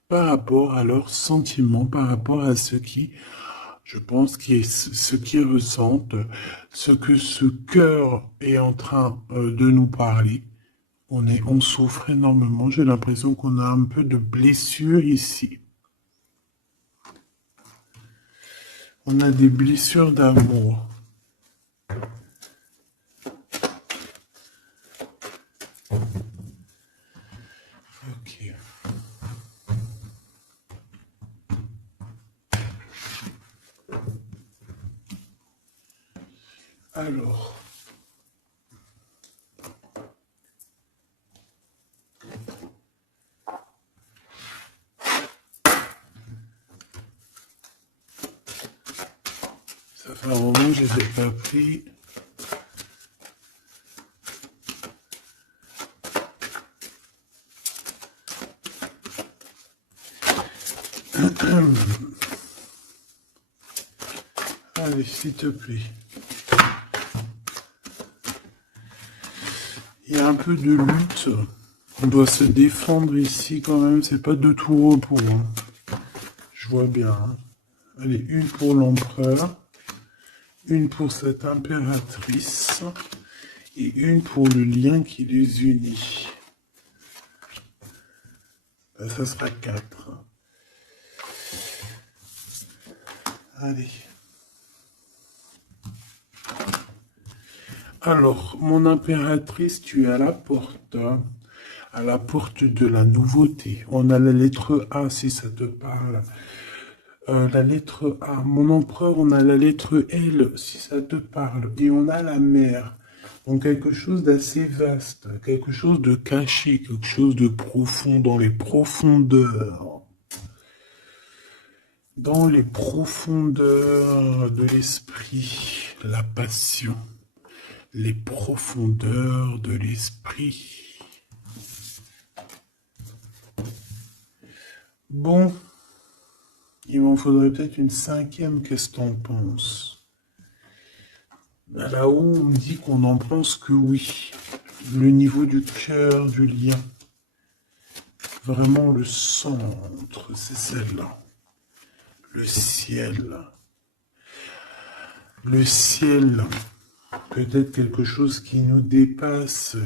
par rapport à leurs sentiments, par rapport à ce qui, je pense, ce qu'ils ressentent, ce que ce cœur est en train de nous parler. On souffre énormément. J'ai l'impression qu'on a un peu de blessure ici. On a des blessures d'amour. Ok. Alors. Ça fait un moment que je les ai pas pris. Allez, s'il te plaît. Il y a un peu de lutte. On doit se défendre ici quand même. C'est pas de tout repos. Hein. Je vois bien. Hein. Allez, une pour l'empereur. Une pour cette impératrice. Et une pour le lien qui les unit. Ben, ça sera 4. Allez. Alors, mon impératrice, tu es à la porte de la nouveauté. On a la lettre A, si ça te parle. La lettre A. Mon empereur, on a la lettre L, si ça te parle. Et on a la mer. Donc, quelque chose d'assez vaste, quelque chose de caché, quelque chose de profond, dans les profondeurs. Dans les profondeurs de l'esprit, la passion. Les profondeurs de l'esprit. Bon, il m'en faudrait peut-être une 5e, qu'est-ce que t'en penses? Là-haut, on me dit qu'on n'en pense que oui. Le niveau du cœur, du lien. Vraiment le centre, c'est celle-là. Le ciel. Le ciel. Peut-être quelque chose qui nous dépasse.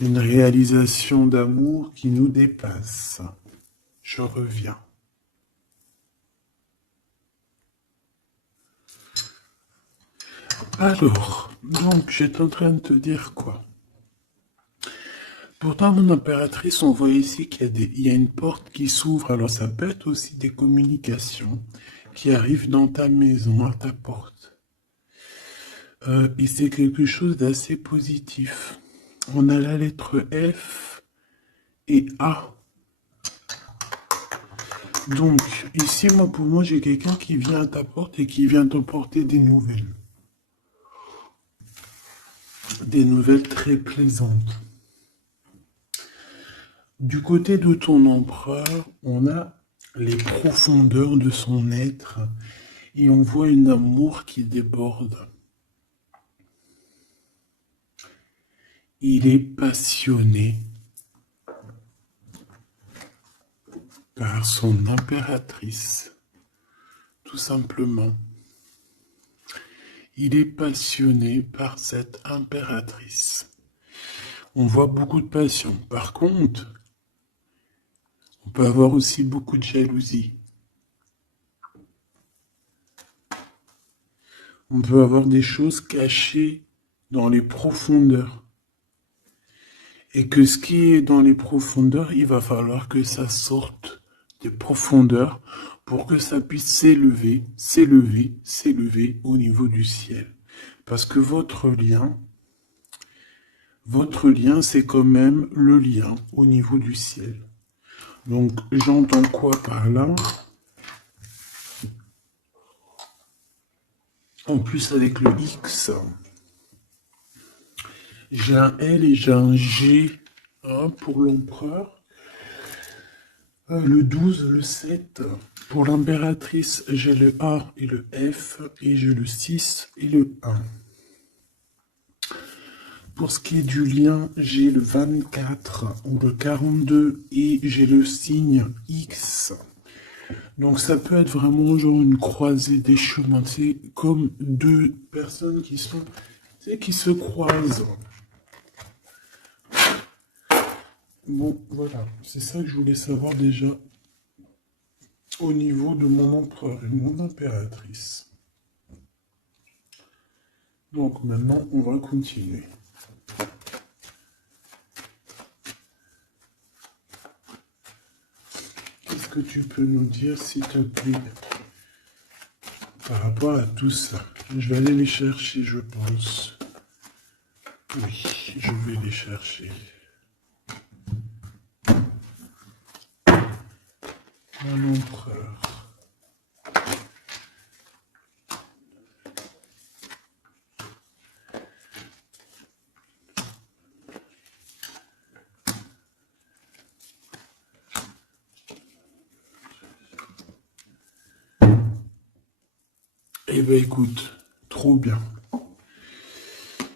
Une réalisation d'amour qui nous dépasse. Je reviens. Alors, donc, j'étais en train de te dire quoi? Pourtant, mon impératrice, on voit ici qu'il y a il y a une porte qui s'ouvre. Alors, ça peut être aussi des communications qui arrivent dans ta maison, à ta porte. Et c'est quelque chose d'assez positif. On a la lettre F et A. Donc, ici, moi, pour moi, j'ai quelqu'un qui vient à ta porte et qui vient t'apporter des nouvelles. Des nouvelles très plaisantes. Du côté de ton empereur, on a les profondeurs de son être et on voit un amour qui déborde. Il est passionné par son impératrice, tout simplement. Il est passionné par cette impératrice. On voit beaucoup de passion. Par contre, on peut avoir aussi beaucoup de jalousie. On peut avoir des choses cachées dans les profondeurs. Et que ce qui est dans les profondeurs, il va falloir que ça sorte des profondeurs pour que ça puisse s'élever, s'élever, s'élever au niveau du ciel. Parce que votre lien, c'est quand même le lien au niveau du ciel. Donc, j'entends quoi par là? En plus, avec le X, j'ai un L et j'ai un G pour l'empereur. Le 12, le 7. Pour l'impératrice, j'ai le A et le F. Et j'ai le 6 et le 1. Pour ce qui est du lien, j'ai le 24 ou le 42 et j'ai le signe X. Donc ça peut être vraiment genre une croisée des chemins. C'est comme deux personnes qui sont, qui se croisent. Bon, voilà. C'est ça que je voulais savoir déjà au niveau de mon empereur et mon impératrice. Donc maintenant, on va continuer. Qu'est-ce que tu peux nous dire, s'il te plaît, par rapport à tout ça? Je vais aller les chercher, je pense. Oui, je vais les chercher. Mon empereur. Eh bien, écoute, trop bien.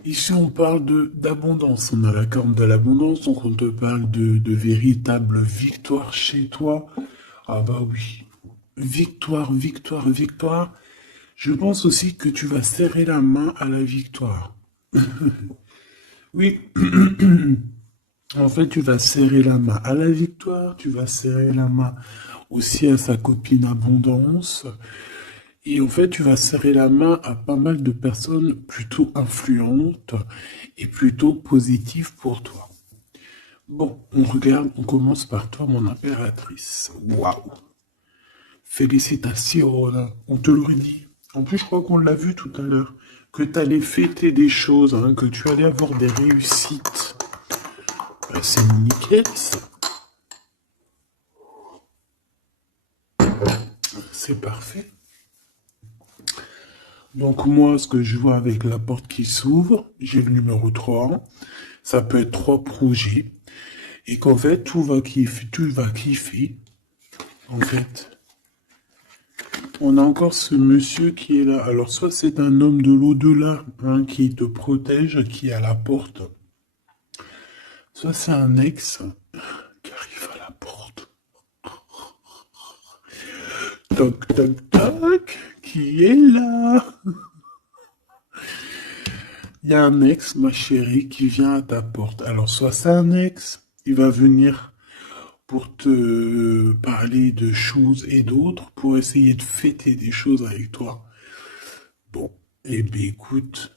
Ici, on parle d'abondance. On a la carte de l'abondance, donc on te parle de véritable victoire chez toi. Ah bah oui. Victoire, victoire, victoire. Je pense aussi que tu vas serrer la main à la victoire. Oui. En fait, tu vas serrer la main à la victoire, tu vas serrer la main aussi à sa copine abondance. Et en fait, tu vas serrer la main à pas mal de personnes plutôt influentes et plutôt positives pour toi. Bon, on regarde, on commence par toi, mon impératrice. Waouh! Félicitations, on te l'aurait dit. En plus, je crois qu'on l'a vu tout à l'heure, que tu allais fêter des choses, que tu allais avoir des réussites. Ben, c'est nickel, ça. C'est parfait. Donc moi, ce que je vois avec la porte qui s'ouvre, j'ai le numéro 3. Ça peut être 3 projets. Et qu'en fait, tu vas kiffer. En fait, on a encore ce monsieur qui est là. Alors, soit c'est un homme de l'au-delà qui te protège, qui est à la porte. Soit c'est un ex qui arrive à la porte. Toc, toc, toc. Qui est là? Il y a un ex, ma chérie, qui vient à ta porte. Alors, soit c'est un ex, il va venir pour te parler de choses et d'autres, pour essayer de fêter des choses avec toi. Bon, eh bien écoute,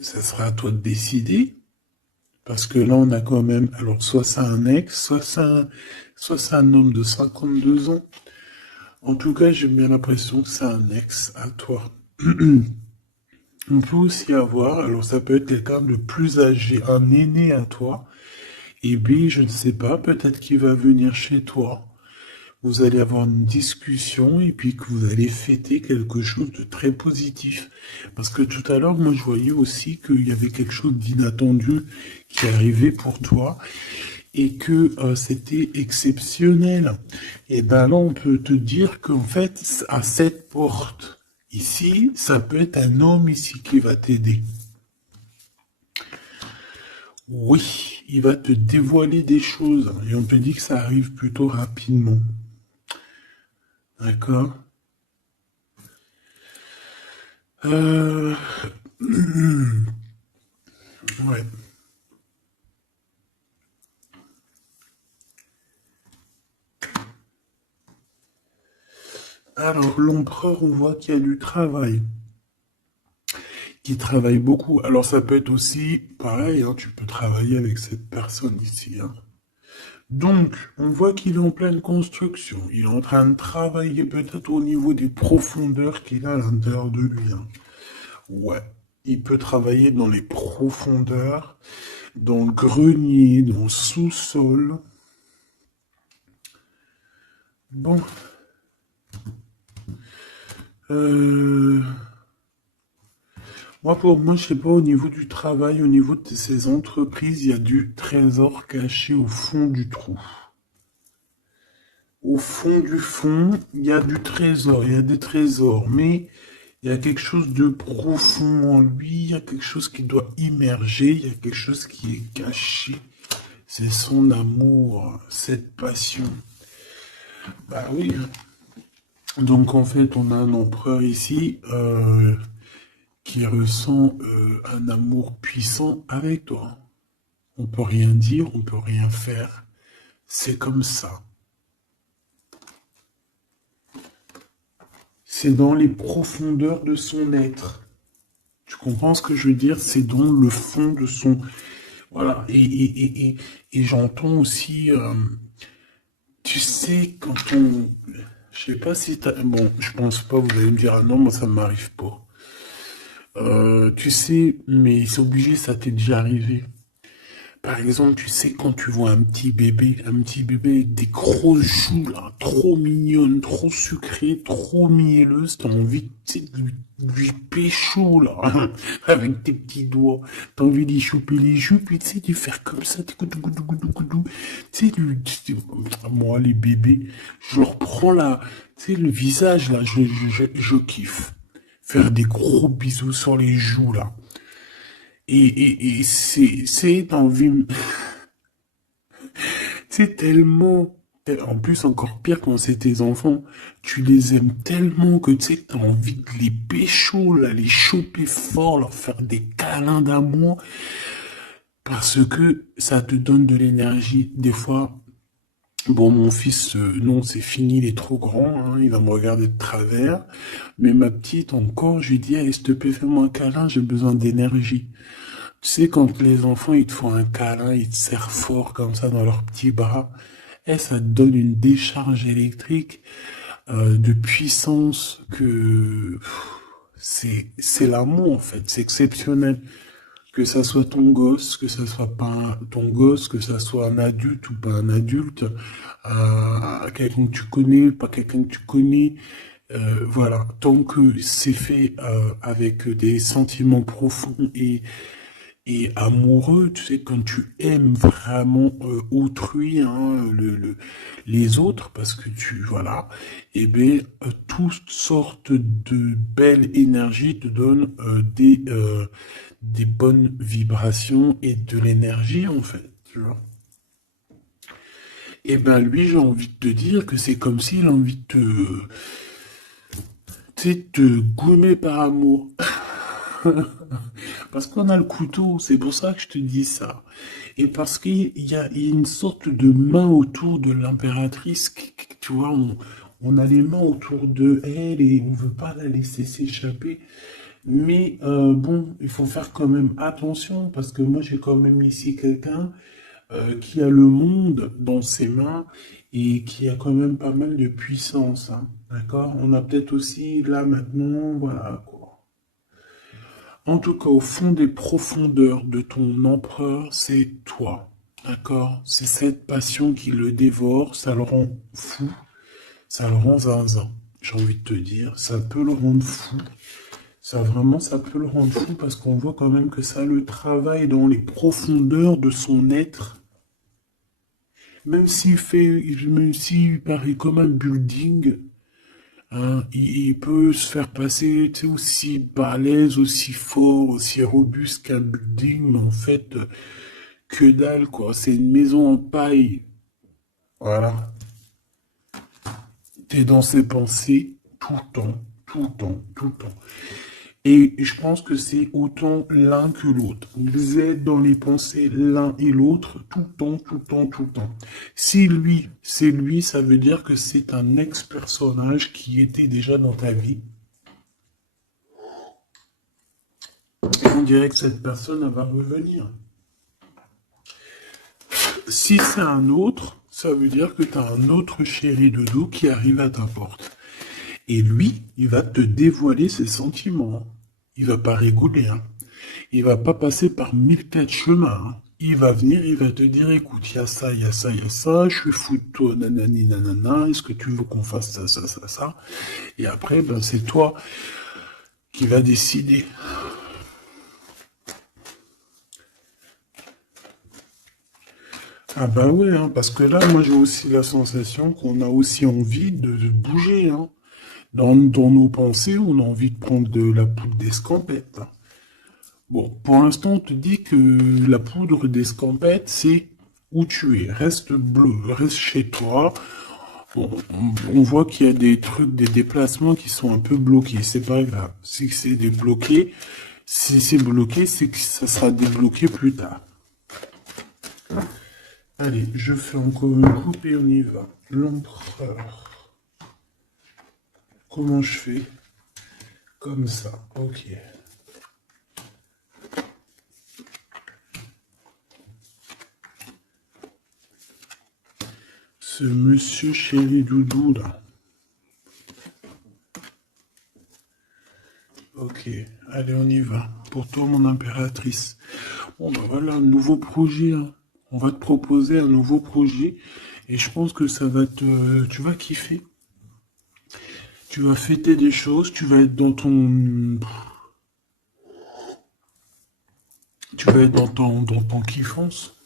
ça sera à toi de décider. Parce que là, on a quand même, alors, soit c'est un ex, soit c'est un homme de 52 ans. En tout cas, j'ai bien l'impression que c'est un ex à toi. On peut aussi avoir, alors ça peut être quelqu'un de plus âgé, un aîné à toi. Et B, je ne sais pas, peut-être qu'il va venir chez toi. Vous allez avoir une discussion et puis que vous allez fêter quelque chose de très positif. Parce que tout à l'heure, moi, je voyais aussi qu'il y avait quelque chose d'inattendu qui arrivait pour toi et que c'était exceptionnel. Et ben là, on peut te dire qu'en fait, à cette porte ici, ça peut être un homme ici qui va t'aider. Oui, il va te dévoiler des choses et on te dit que ça arrive plutôt rapidement. D'accord? Euh... Ouais. Alors, l'empereur, on voit qu'il y a du travail, qui travaille beaucoup. Alors, ça peut être aussi pareil, hein, tu peux travailler avec cette personne ici. Hein. Donc, on voit qu'il est en pleine construction. Il est en train de travailler peut-être au niveau des profondeurs qu'il a à l'intérieur de lui. Hein. Ouais. Il peut travailler dans les profondeurs, dans le grenier, dans le sous-sol. Bon. Euh... pour moi, je sais pas, au niveau du travail, au niveau de ces entreprises, il y a du trésor caché au fond du trou. Au fond du fond, il y a du trésor, il y a des trésors, mais il y a quelque chose de profond en lui, il y a quelque chose qui doit immerger, il y a quelque chose qui est caché. C'est son amour, cette passion. Bah oui. Donc en fait, on a un empereur ici qui ressent un amour puissant avec toi. On peut rien dire, on peut rien faire. C'est comme ça. C'est dans les profondeurs de son être. Tu comprends ce que je veux dire? C'est dans le fond de son... Voilà. Et j'entends aussi... tu sais, quand on... Je sais pas si t'as... Bon, je pense pas, vous allez me dire, ah non, moi ça m'arrive pas. Tu sais, mais c'est obligé, ça t'est déjà arrivé. Par exemple, tu sais, quand tu vois un petit bébé avec des grosses joues, là, trop mignonnes, trop sucrées, trop mielleuses, t'as envie, tu sais, de lui pécho, là, avec tes petits doigts. T'as envie d'y choper les joues, puis tu sais, de faire comme ça, tu sais, moi, les bébés, je leur prends là, tu sais, le visage, là, je kiffe. Faire des gros bisous sur les joues, là. Et c'est envie, c'est tellement, en plus encore pire quand c'est tes enfants, tu les aimes tellement que tu sais, t'as envie de les pécho, là, les choper fort, leur faire des câlins d'amour, parce que ça te donne de l'énergie. Des fois, bon, mon fils, non, c'est fini, il est trop grand, hein, il va me regarder de travers, mais ma petite, encore, je lui dis, hey, s'il te plaît, fais-moi un câlin, j'ai besoin d'énergie. Tu sais, quand les enfants, ils te font un câlin, ils te serrent fort comme ça dans leurs petits bras, et ça te donne une décharge électrique de puissance que c'est l'amour en fait, c'est exceptionnel. Que ça soit ton gosse, que ça soit pas ton gosse, que ça soit un adulte ou pas un adulte, quelqu'un que tu connais, pas quelqu'un que tu connais, voilà. Tant que c'est fait avec des sentiments profonds et amoureux, tu sais, quand tu aimes vraiment autrui, hein, les autres, parce que tu, voilà, et bien, toutes sortes de belles énergies te donnent des bonnes vibrations et de l'énergie, en fait, tu vois. Et ben lui, j'ai envie de te dire que c'est comme s'il a envie de tu sais, te goumer par amour. Parce qu'on a le couteau, c'est pour ça que je te dis ça. Et parce qu'il y a une sorte de main autour de l'impératrice, tu vois, on a les mains autour de elle et on veut pas la laisser s'échapper. Mais bon, il faut faire quand même attention parce que moi j'ai quand même ici quelqu'un qui a le monde dans ses mains et qui a quand même pas mal de puissance, hein. D'accord? On a peut-être aussi là maintenant, voilà quoi. En tout cas, au fond des profondeurs de ton empereur, c'est toi. D'accord? C'est cette passion qui le dévore, ça le rend fou, ça le rend zinzin. J'ai envie de te dire, ça peut le rendre fou. Ça vraiment, ça peut le rendre fou parce qu'on voit quand même que ça le travaille dans les profondeurs de son être. Même s'il paraît comme un building, hein, il peut se faire passer, tu sais, aussi balèze, aussi fort, aussi robuste qu'un building, mais en fait, que dalle, quoi. C'est une maison en paille. Voilà. T'es dans ses pensées tout le temps, tout le temps, tout le temps. Et je pense que c'est autant l'un que l'autre. Vous êtes dans les pensées l'un et l'autre tout le temps, tout le temps, tout le temps. Si lui, c'est lui, ça veut dire que c'est un ex-personnage qui était déjà dans ta vie. Et on dirait que cette personne, elle va revenir. Si c'est un autre, ça veut dire que tu as un autre chéri de dos qui arrive à ta porte. Et lui, il va te dévoiler ses sentiments. Il va pas rigoler, hein. Il va pas passer par 1000 chemins, hein. Il va venir, il va te dire, écoute, il y a ça, il y a ça, il y a ça, je suis fou de toi, nanani, nanana, est-ce que tu veux qu'on fasse ça, ça, ça, ça? Et après, ben, c'est toi qui vas décider. Ah bah ouais, hein, parce que là, moi j'ai aussi la sensation qu'on a aussi envie de bouger, hein. Dans nos pensées, on a envie de prendre de la poudre d'escampette, hein. Bon, pour l'instant, on te dit que la poudre d'escampette, c'est où tu es. Reste bleu, reste chez toi. Bon, on voit qu'il y a des trucs, des déplacements qui sont un peu bloqués. C'est pas grave. Si c'est débloqué, si c'est bloqué, c'est que ça sera débloqué plus tard. Allez, je fais encore une coupe et on y va. L'empereur. Comment je fais? Comme ça. Ok. Ce monsieur chéri doudou là. Ok, allez, on y va. Pour toi, mon impératrice. Bon, ben voilà, un nouveau projet, hein. On va te proposer un nouveau projet. Et je pense que ça va te... Tu vas kiffer. Tu vas fêter des choses. Tu vas être dans ton... Tu vas être dans ton kiffance.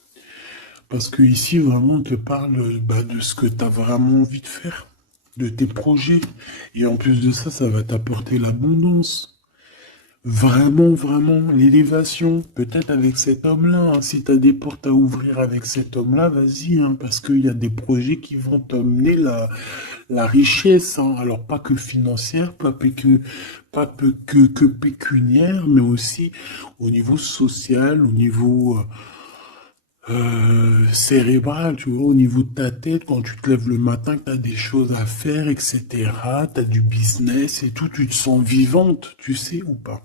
Parce que ici, vraiment, on te parle bah, de ce que tu as vraiment envie de faire. De tes projets. Et en plus de ça, ça va t'apporter l'abondance. Vraiment, vraiment, l'élévation, peut-être avec cet homme-là, hein. Si tu as des portes à ouvrir avec cet homme-là, vas-y, hein, parce qu'il y a des projets qui vont t'amener la richesse, hein. Alors, pas que financière, pas que pécuniaire, mais aussi au niveau social, au niveau cérébral, tu vois, au niveau de ta tête, quand tu te lèves le matin, que tu as des choses à faire, etc., tu as du business et tout, tu te sens vivante, tu sais ou pas?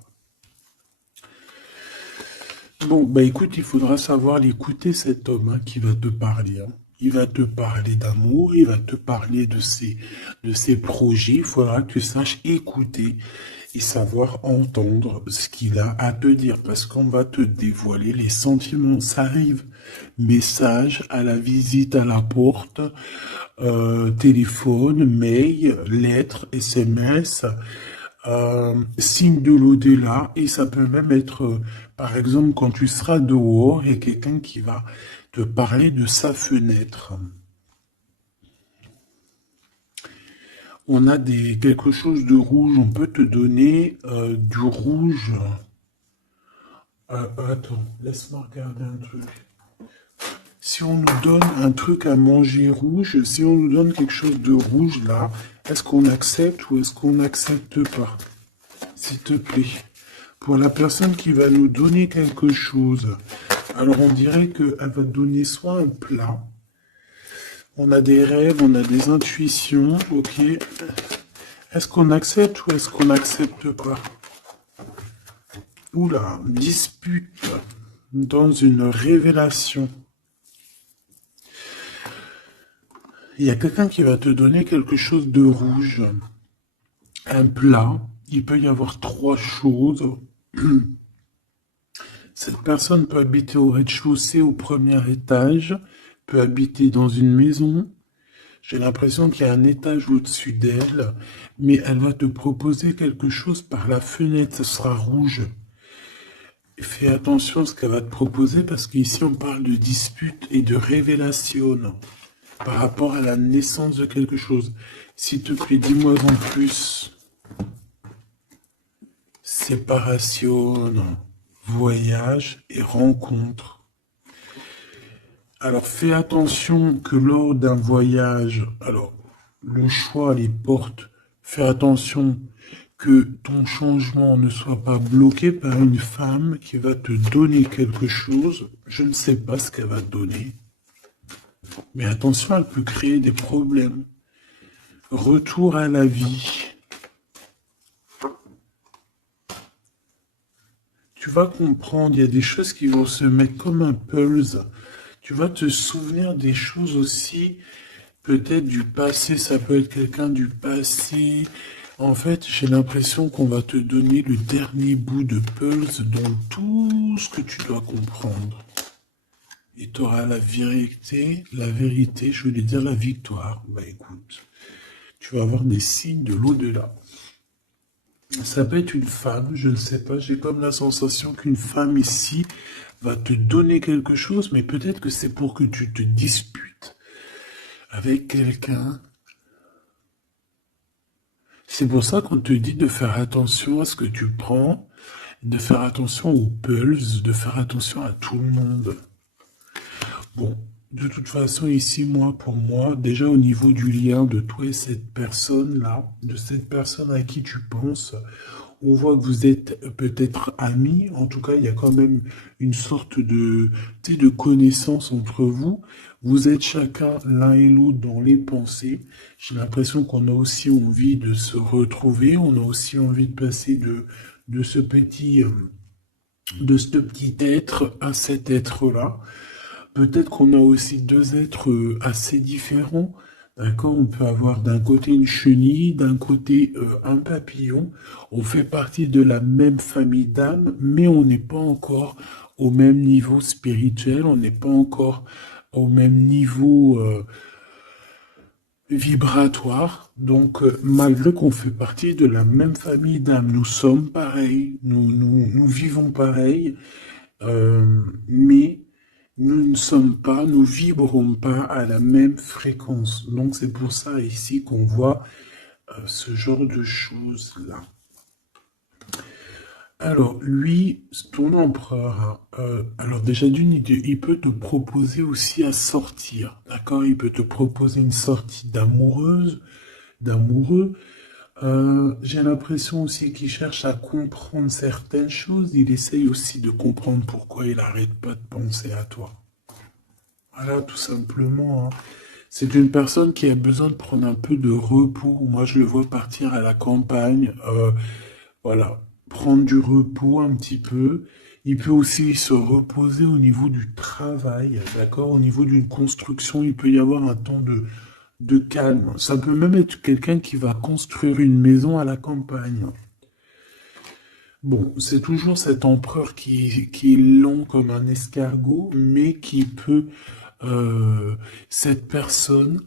Bon, bah écoute, il faudra savoir l'écouter, cet homme hein, qui va te parler, hein. Il va te parler d'amour, il va te parler de ses projets. Il faudra que tu saches écouter et savoir entendre ce qu'il a à te dire. Parce qu'on va te dévoiler les sentiments. Ça arrive. Message à la visite à la porte, téléphone, mail, lettres, SMS, signe de l'au-delà, et ça peut même être, par exemple, quand tu seras dehors, et quelqu'un qui va te parler de sa fenêtre. On a quelque chose de rouge, on peut te donner du rouge. Attends, laisse-moi regarder un truc. Si on nous donne un truc à manger rouge, si on nous donne quelque chose de rouge là, est-ce qu'on accepte ou est-ce qu'on n'accepte pas? S'il te plaît. Pour la personne qui va nous donner quelque chose, alors on dirait qu'elle va donner soit un plat, on a des rêves, on a des intuitions, ok. Est-ce qu'on accepte ou est-ce qu'on n'accepte pas? Oula, dispute dans une révélation. Il y a quelqu'un qui va te donner quelque chose de rouge, un plat. Il peut y avoir trois choses. Cette personne peut habiter au rez-de-chaussée, au premier étage, peut habiter dans une maison. J'ai l'impression qu'il y a un étage au-dessus d'elle, mais elle va te proposer quelque chose par la fenêtre, ce sera rouge. Fais attention à ce qu'elle va te proposer parce qu'ici on parle de dispute et de révélation par rapport à la naissance de quelque chose. S'il te plaît, dis-moi en plus. Séparation, voyage et rencontre. Alors fais attention que lors d'un voyage, alors le choix les porte, fais attention que ton changement ne soit pas bloqué par une femme qui va te donner quelque chose. Je ne sais pas ce qu'elle va te donner. Mais attention, elle peut créer des problèmes. Retour à la vie. Tu vas comprendre, il y a des choses qui vont se mettre comme un pulse. Tu vas te souvenir des choses aussi, peut-être du passé, ça peut être quelqu'un du passé. En fait, j'ai l'impression qu'on va te donner le dernier bout de pulse dans tout ce que tu dois comprendre. Et tu auras la vérité, je voulais dire la victoire. Bah écoute, tu vas avoir des signes de l'au-delà. Ça peut être une femme, je ne sais pas, j'ai comme la sensation qu'une femme ici va te donner quelque chose, mais peut-être que c'est pour que tu te disputes avec quelqu'un. C'est pour ça qu'on te dit de faire attention à ce que tu prends, de faire attention aux pulses, de faire attention à tout le monde. Bon, de toute façon, ici, pour moi, déjà au niveau du lien de toi et cette personne-là, de cette personne à qui tu penses, on voit que vous êtes peut-être amis. En tout cas, il y a quand même une sorte de connaissance entre vous. Vous êtes chacun l'un et l'autre dans les pensées. J'ai l'impression qu'on a aussi envie de se retrouver. On a aussi envie de passer de ce petit être à cet être-là. Peut-être qu'on a aussi deux êtres assez différents. D'accord, on peut avoir d'un côté une chenille, d'un côté un papillon. On fait partie de la même famille d'âmes, mais on n'est pas encore au même niveau spirituel, on n'est pas encore au même niveau vibratoire. Donc, malgré qu'on fait partie de la même famille d'âmes, nous sommes pareils, nous vivons pareil, mais nous ne sommes pas, nous vibrons pas à la même fréquence. Donc c'est pour ça ici qu'on voit ce genre de choses-là. Alors lui, ton empereur, alors déjà il peut te proposer aussi à sortir, d'accord? Il peut te proposer une sortie d'amoureuse, d'amoureux. J'ai l'impression aussi qu'il cherche à comprendre certaines choses. Il essaye aussi de comprendre pourquoi il n'arrête pas de penser à toi. Voilà, tout simplement. Hein. C'est une personne qui a besoin de prendre un peu de repos. Moi, je le vois partir à la campagne. Voilà, prendre du repos un petit peu. Il peut aussi se reposer au niveau du travail, d'accord? Au niveau d'une construction, il peut y avoir un temps de calme. Ça peut même être quelqu'un qui va construire une maison à la campagne. Bon, c'est toujours cet empereur qui est long comme un escargot, mais qui peut... cette personne,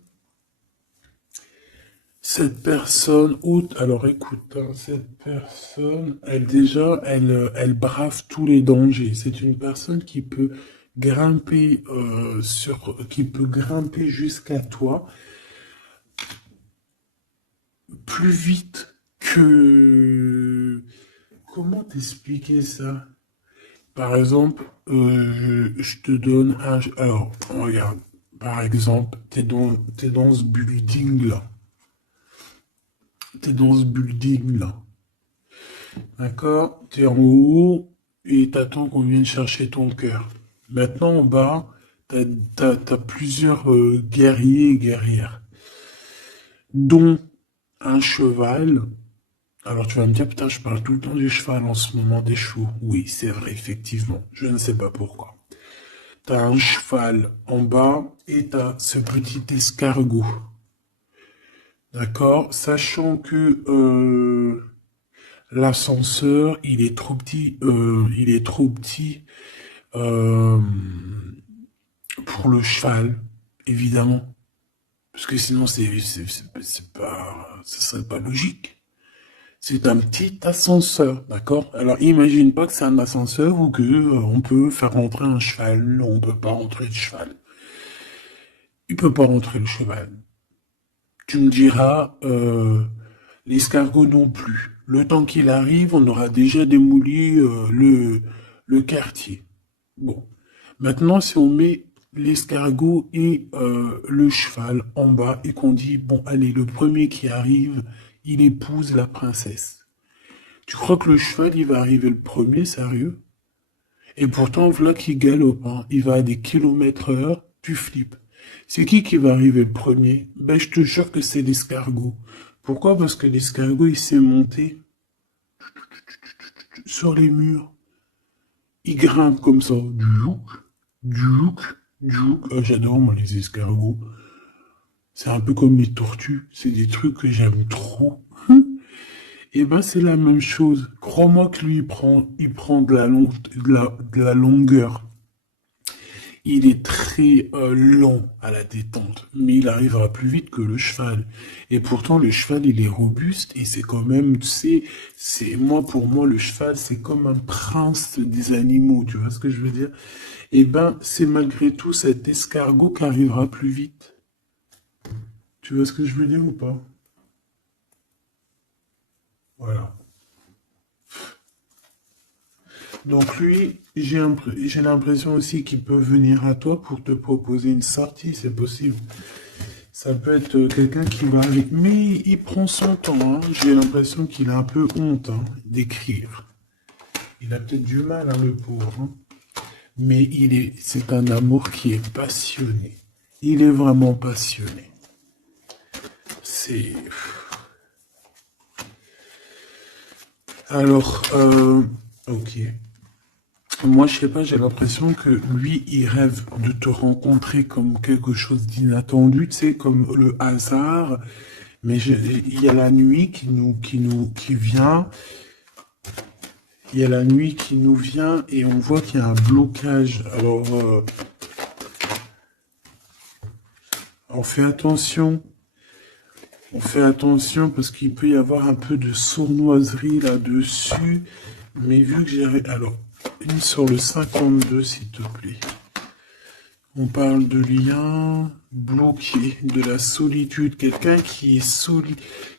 alors écoute, hein, cette personne, elle brave tous les dangers. C'est une personne qui peut grimper qui peut grimper jusqu'à toi plus vite que... Comment t'expliquer ça? Par exemple, je te donne un... Alors, regarde, par exemple, t'es dans ce building-là. T'es dans ce building-là. D'accord? T'es en haut et t'attends qu'on vienne chercher ton cœur. Maintenant, en bas, t'as plusieurs guerriers et guerrières, dont un cheval Alors tu vas me dire, putain, je parle tout le temps du cheval en ce moment, des chevaux. Oui, c'est vrai, effectivement. Je ne sais pas pourquoi. T'as un cheval en bas et t'as ce petit escargot. D'accord? Sachant que l'ascenseur, il est trop petit euh, pour le cheval, évidemment. Parce que sinon, c'est pas, ce serait pas logique. C'est un petit ascenseur, d'accord? Alors, imagine pas que c'est un ascenseur ou que on peut faire rentrer un cheval. Non, on peut pas rentrer le cheval. Il peut pas rentrer le cheval. Tu me diras, l'escargot non plus. Le temps qu'il arrive, on aura déjà démoli le quartier. Bon. Maintenant, si on met l'escargot et le cheval en bas et qu'on dit, bon, allez, le premier qui arrive, il épouse la princesse. Tu crois que le cheval, il va arriver le premier, sérieux? Et pourtant, voilà qu'il galope, hein. Il va à des kilomètres heure, tu flippes. C'est qui va arriver le premier? Ben, je te jure que c'est l'escargot. Pourquoi? Parce que l'escargot, il s'est monté sur les murs. Il grimpe comme ça. Djouk, djouk. Ah, j'adore, moi, les escargots. C'est un peu comme les tortues. C'est des trucs que j'aime trop. Et ben, c'est la même chose. Crois-moi que lui, il prend de la longueur. Il est très lent à la détente, mais il arrivera plus vite que le cheval. Et pourtant, le cheval, il est robuste et c'est quand même, tu sais, pour moi, le cheval, c'est comme un prince des animaux, tu vois ce que je veux dire? Et ben, c'est malgré tout cet escargot qui arrivera plus vite. Tu vois ce que je veux dire ou pas? Voilà. Donc lui, j'ai l'impression aussi qu'il peut venir à toi pour te proposer une sortie, c'est possible. Ça peut être quelqu'un qui va avec... Mais il prend son temps, hein. J'ai l'impression qu'il a un peu honte hein, d'écrire. Il a peut-être du mal, hein, le pauvre. Hein. Mais c'est un amour qui est passionné. Il est vraiment passionné. C'est... Alors, ok. Moi, je sais pas, j'ai l'impression que lui, il rêve de te rencontrer comme quelque chose d'inattendu, tu sais, comme le hasard. Mais il y a la nuit qui vient. Il y a la nuit qui nous vient et on voit qu'il y a un blocage. Alors, on fait attention. On fait attention parce qu'il peut y avoir un peu de sournoiserie là-dessus. Mais vu que j'ai... Alors, une sur le 52, s'il te plaît. On parle de lien bloqué, de la solitude. Quelqu'un qui est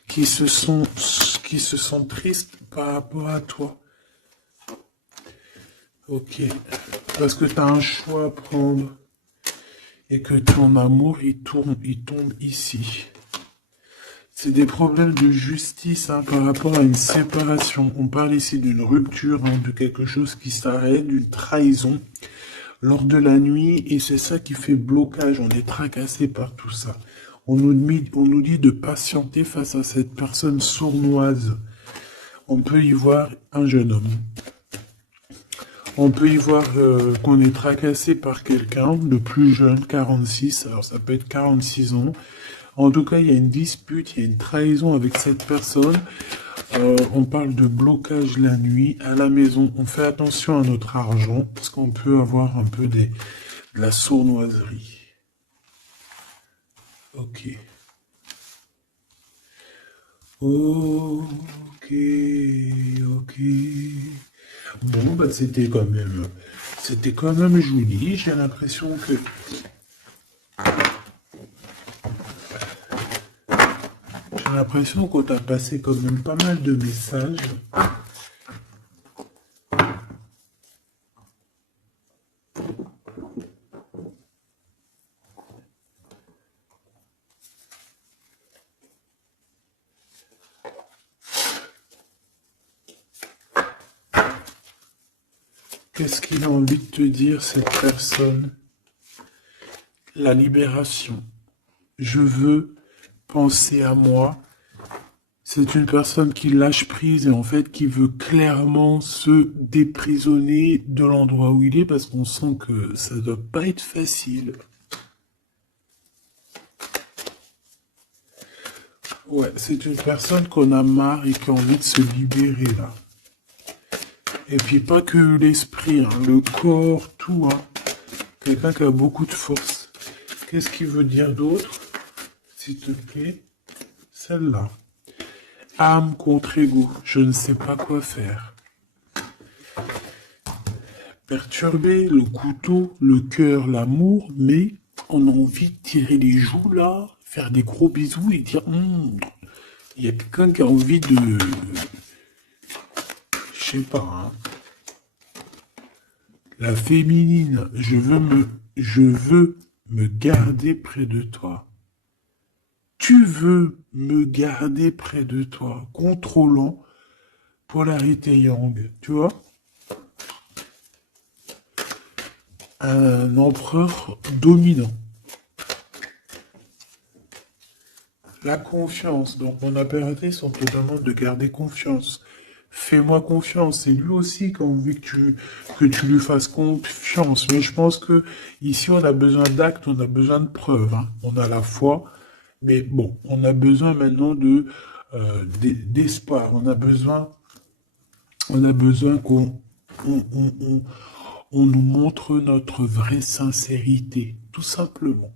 qui se sent triste par rapport à toi. Ok. Parce que tu as un choix à prendre. Et que ton amour, il tombe ici. C'est des problèmes de justice hein, par rapport à une séparation. On parle ici d'une rupture, hein, de quelque chose qui s'arrête, d'une trahison lors de la nuit. Et c'est ça qui fait blocage. On est tracassé par tout ça. On nous dit de patienter face à cette personne sournoise. On peut y voir un jeune homme. On peut y voir qu'on est tracassé par quelqu'un de plus jeune, 46, alors ça peut être 46 ans. En tout cas, il y a une dispute, il y a une trahison avec cette personne. On parle de blocage la nuit à la maison. On fait attention à notre argent parce qu'on peut avoir un peu de la sournoiserie. Ok. Ok, ok. Bon, bah c'était quand même joli. J'ai l'impression que qu'on t'a passé quand même pas mal de messages. Qu'est-ce qu'il a envie de te dire, cette personne? La libération. Je veux penser à moi. C'est une personne qui lâche prise et en fait qui veut clairement se déprisonner de l'endroit où il est parce qu'on sent que ça doit pas être facile. Ouais, c'est une personne qu'on a marre et qui a envie de se libérer là. Et puis pas que l'esprit, hein, le corps, tout. Hein. Quelqu'un qui a beaucoup de force. Qu'est-ce qu'il veut dire d'autre? S'il te plaît. Celle-là. Âme contre ego. Je ne sais pas quoi faire. Perturbé, le couteau, le cœur, l'amour, mais on a envie de tirer les joues là, faire des gros bisous et dire il y a quelqu'un qui a envie de. Je sais pas, hein. La féminine, je veux me garder près de toi. Tu veux me garder près de toi, contrôlant polarité yang, tu vois? Un empereur dominant. La confiance. Donc mon impératrice, on te demande de garder confiance. Fais-moi confiance. C'est lui aussi qui a envie que tu lui fasses confiance. Mais je pense que ici, on a besoin d'actes, on a besoin de preuves. Hein. On a la foi, mais bon, on a besoin maintenant d'espoir. On a besoin qu'on on nous montre notre vraie sincérité, tout simplement.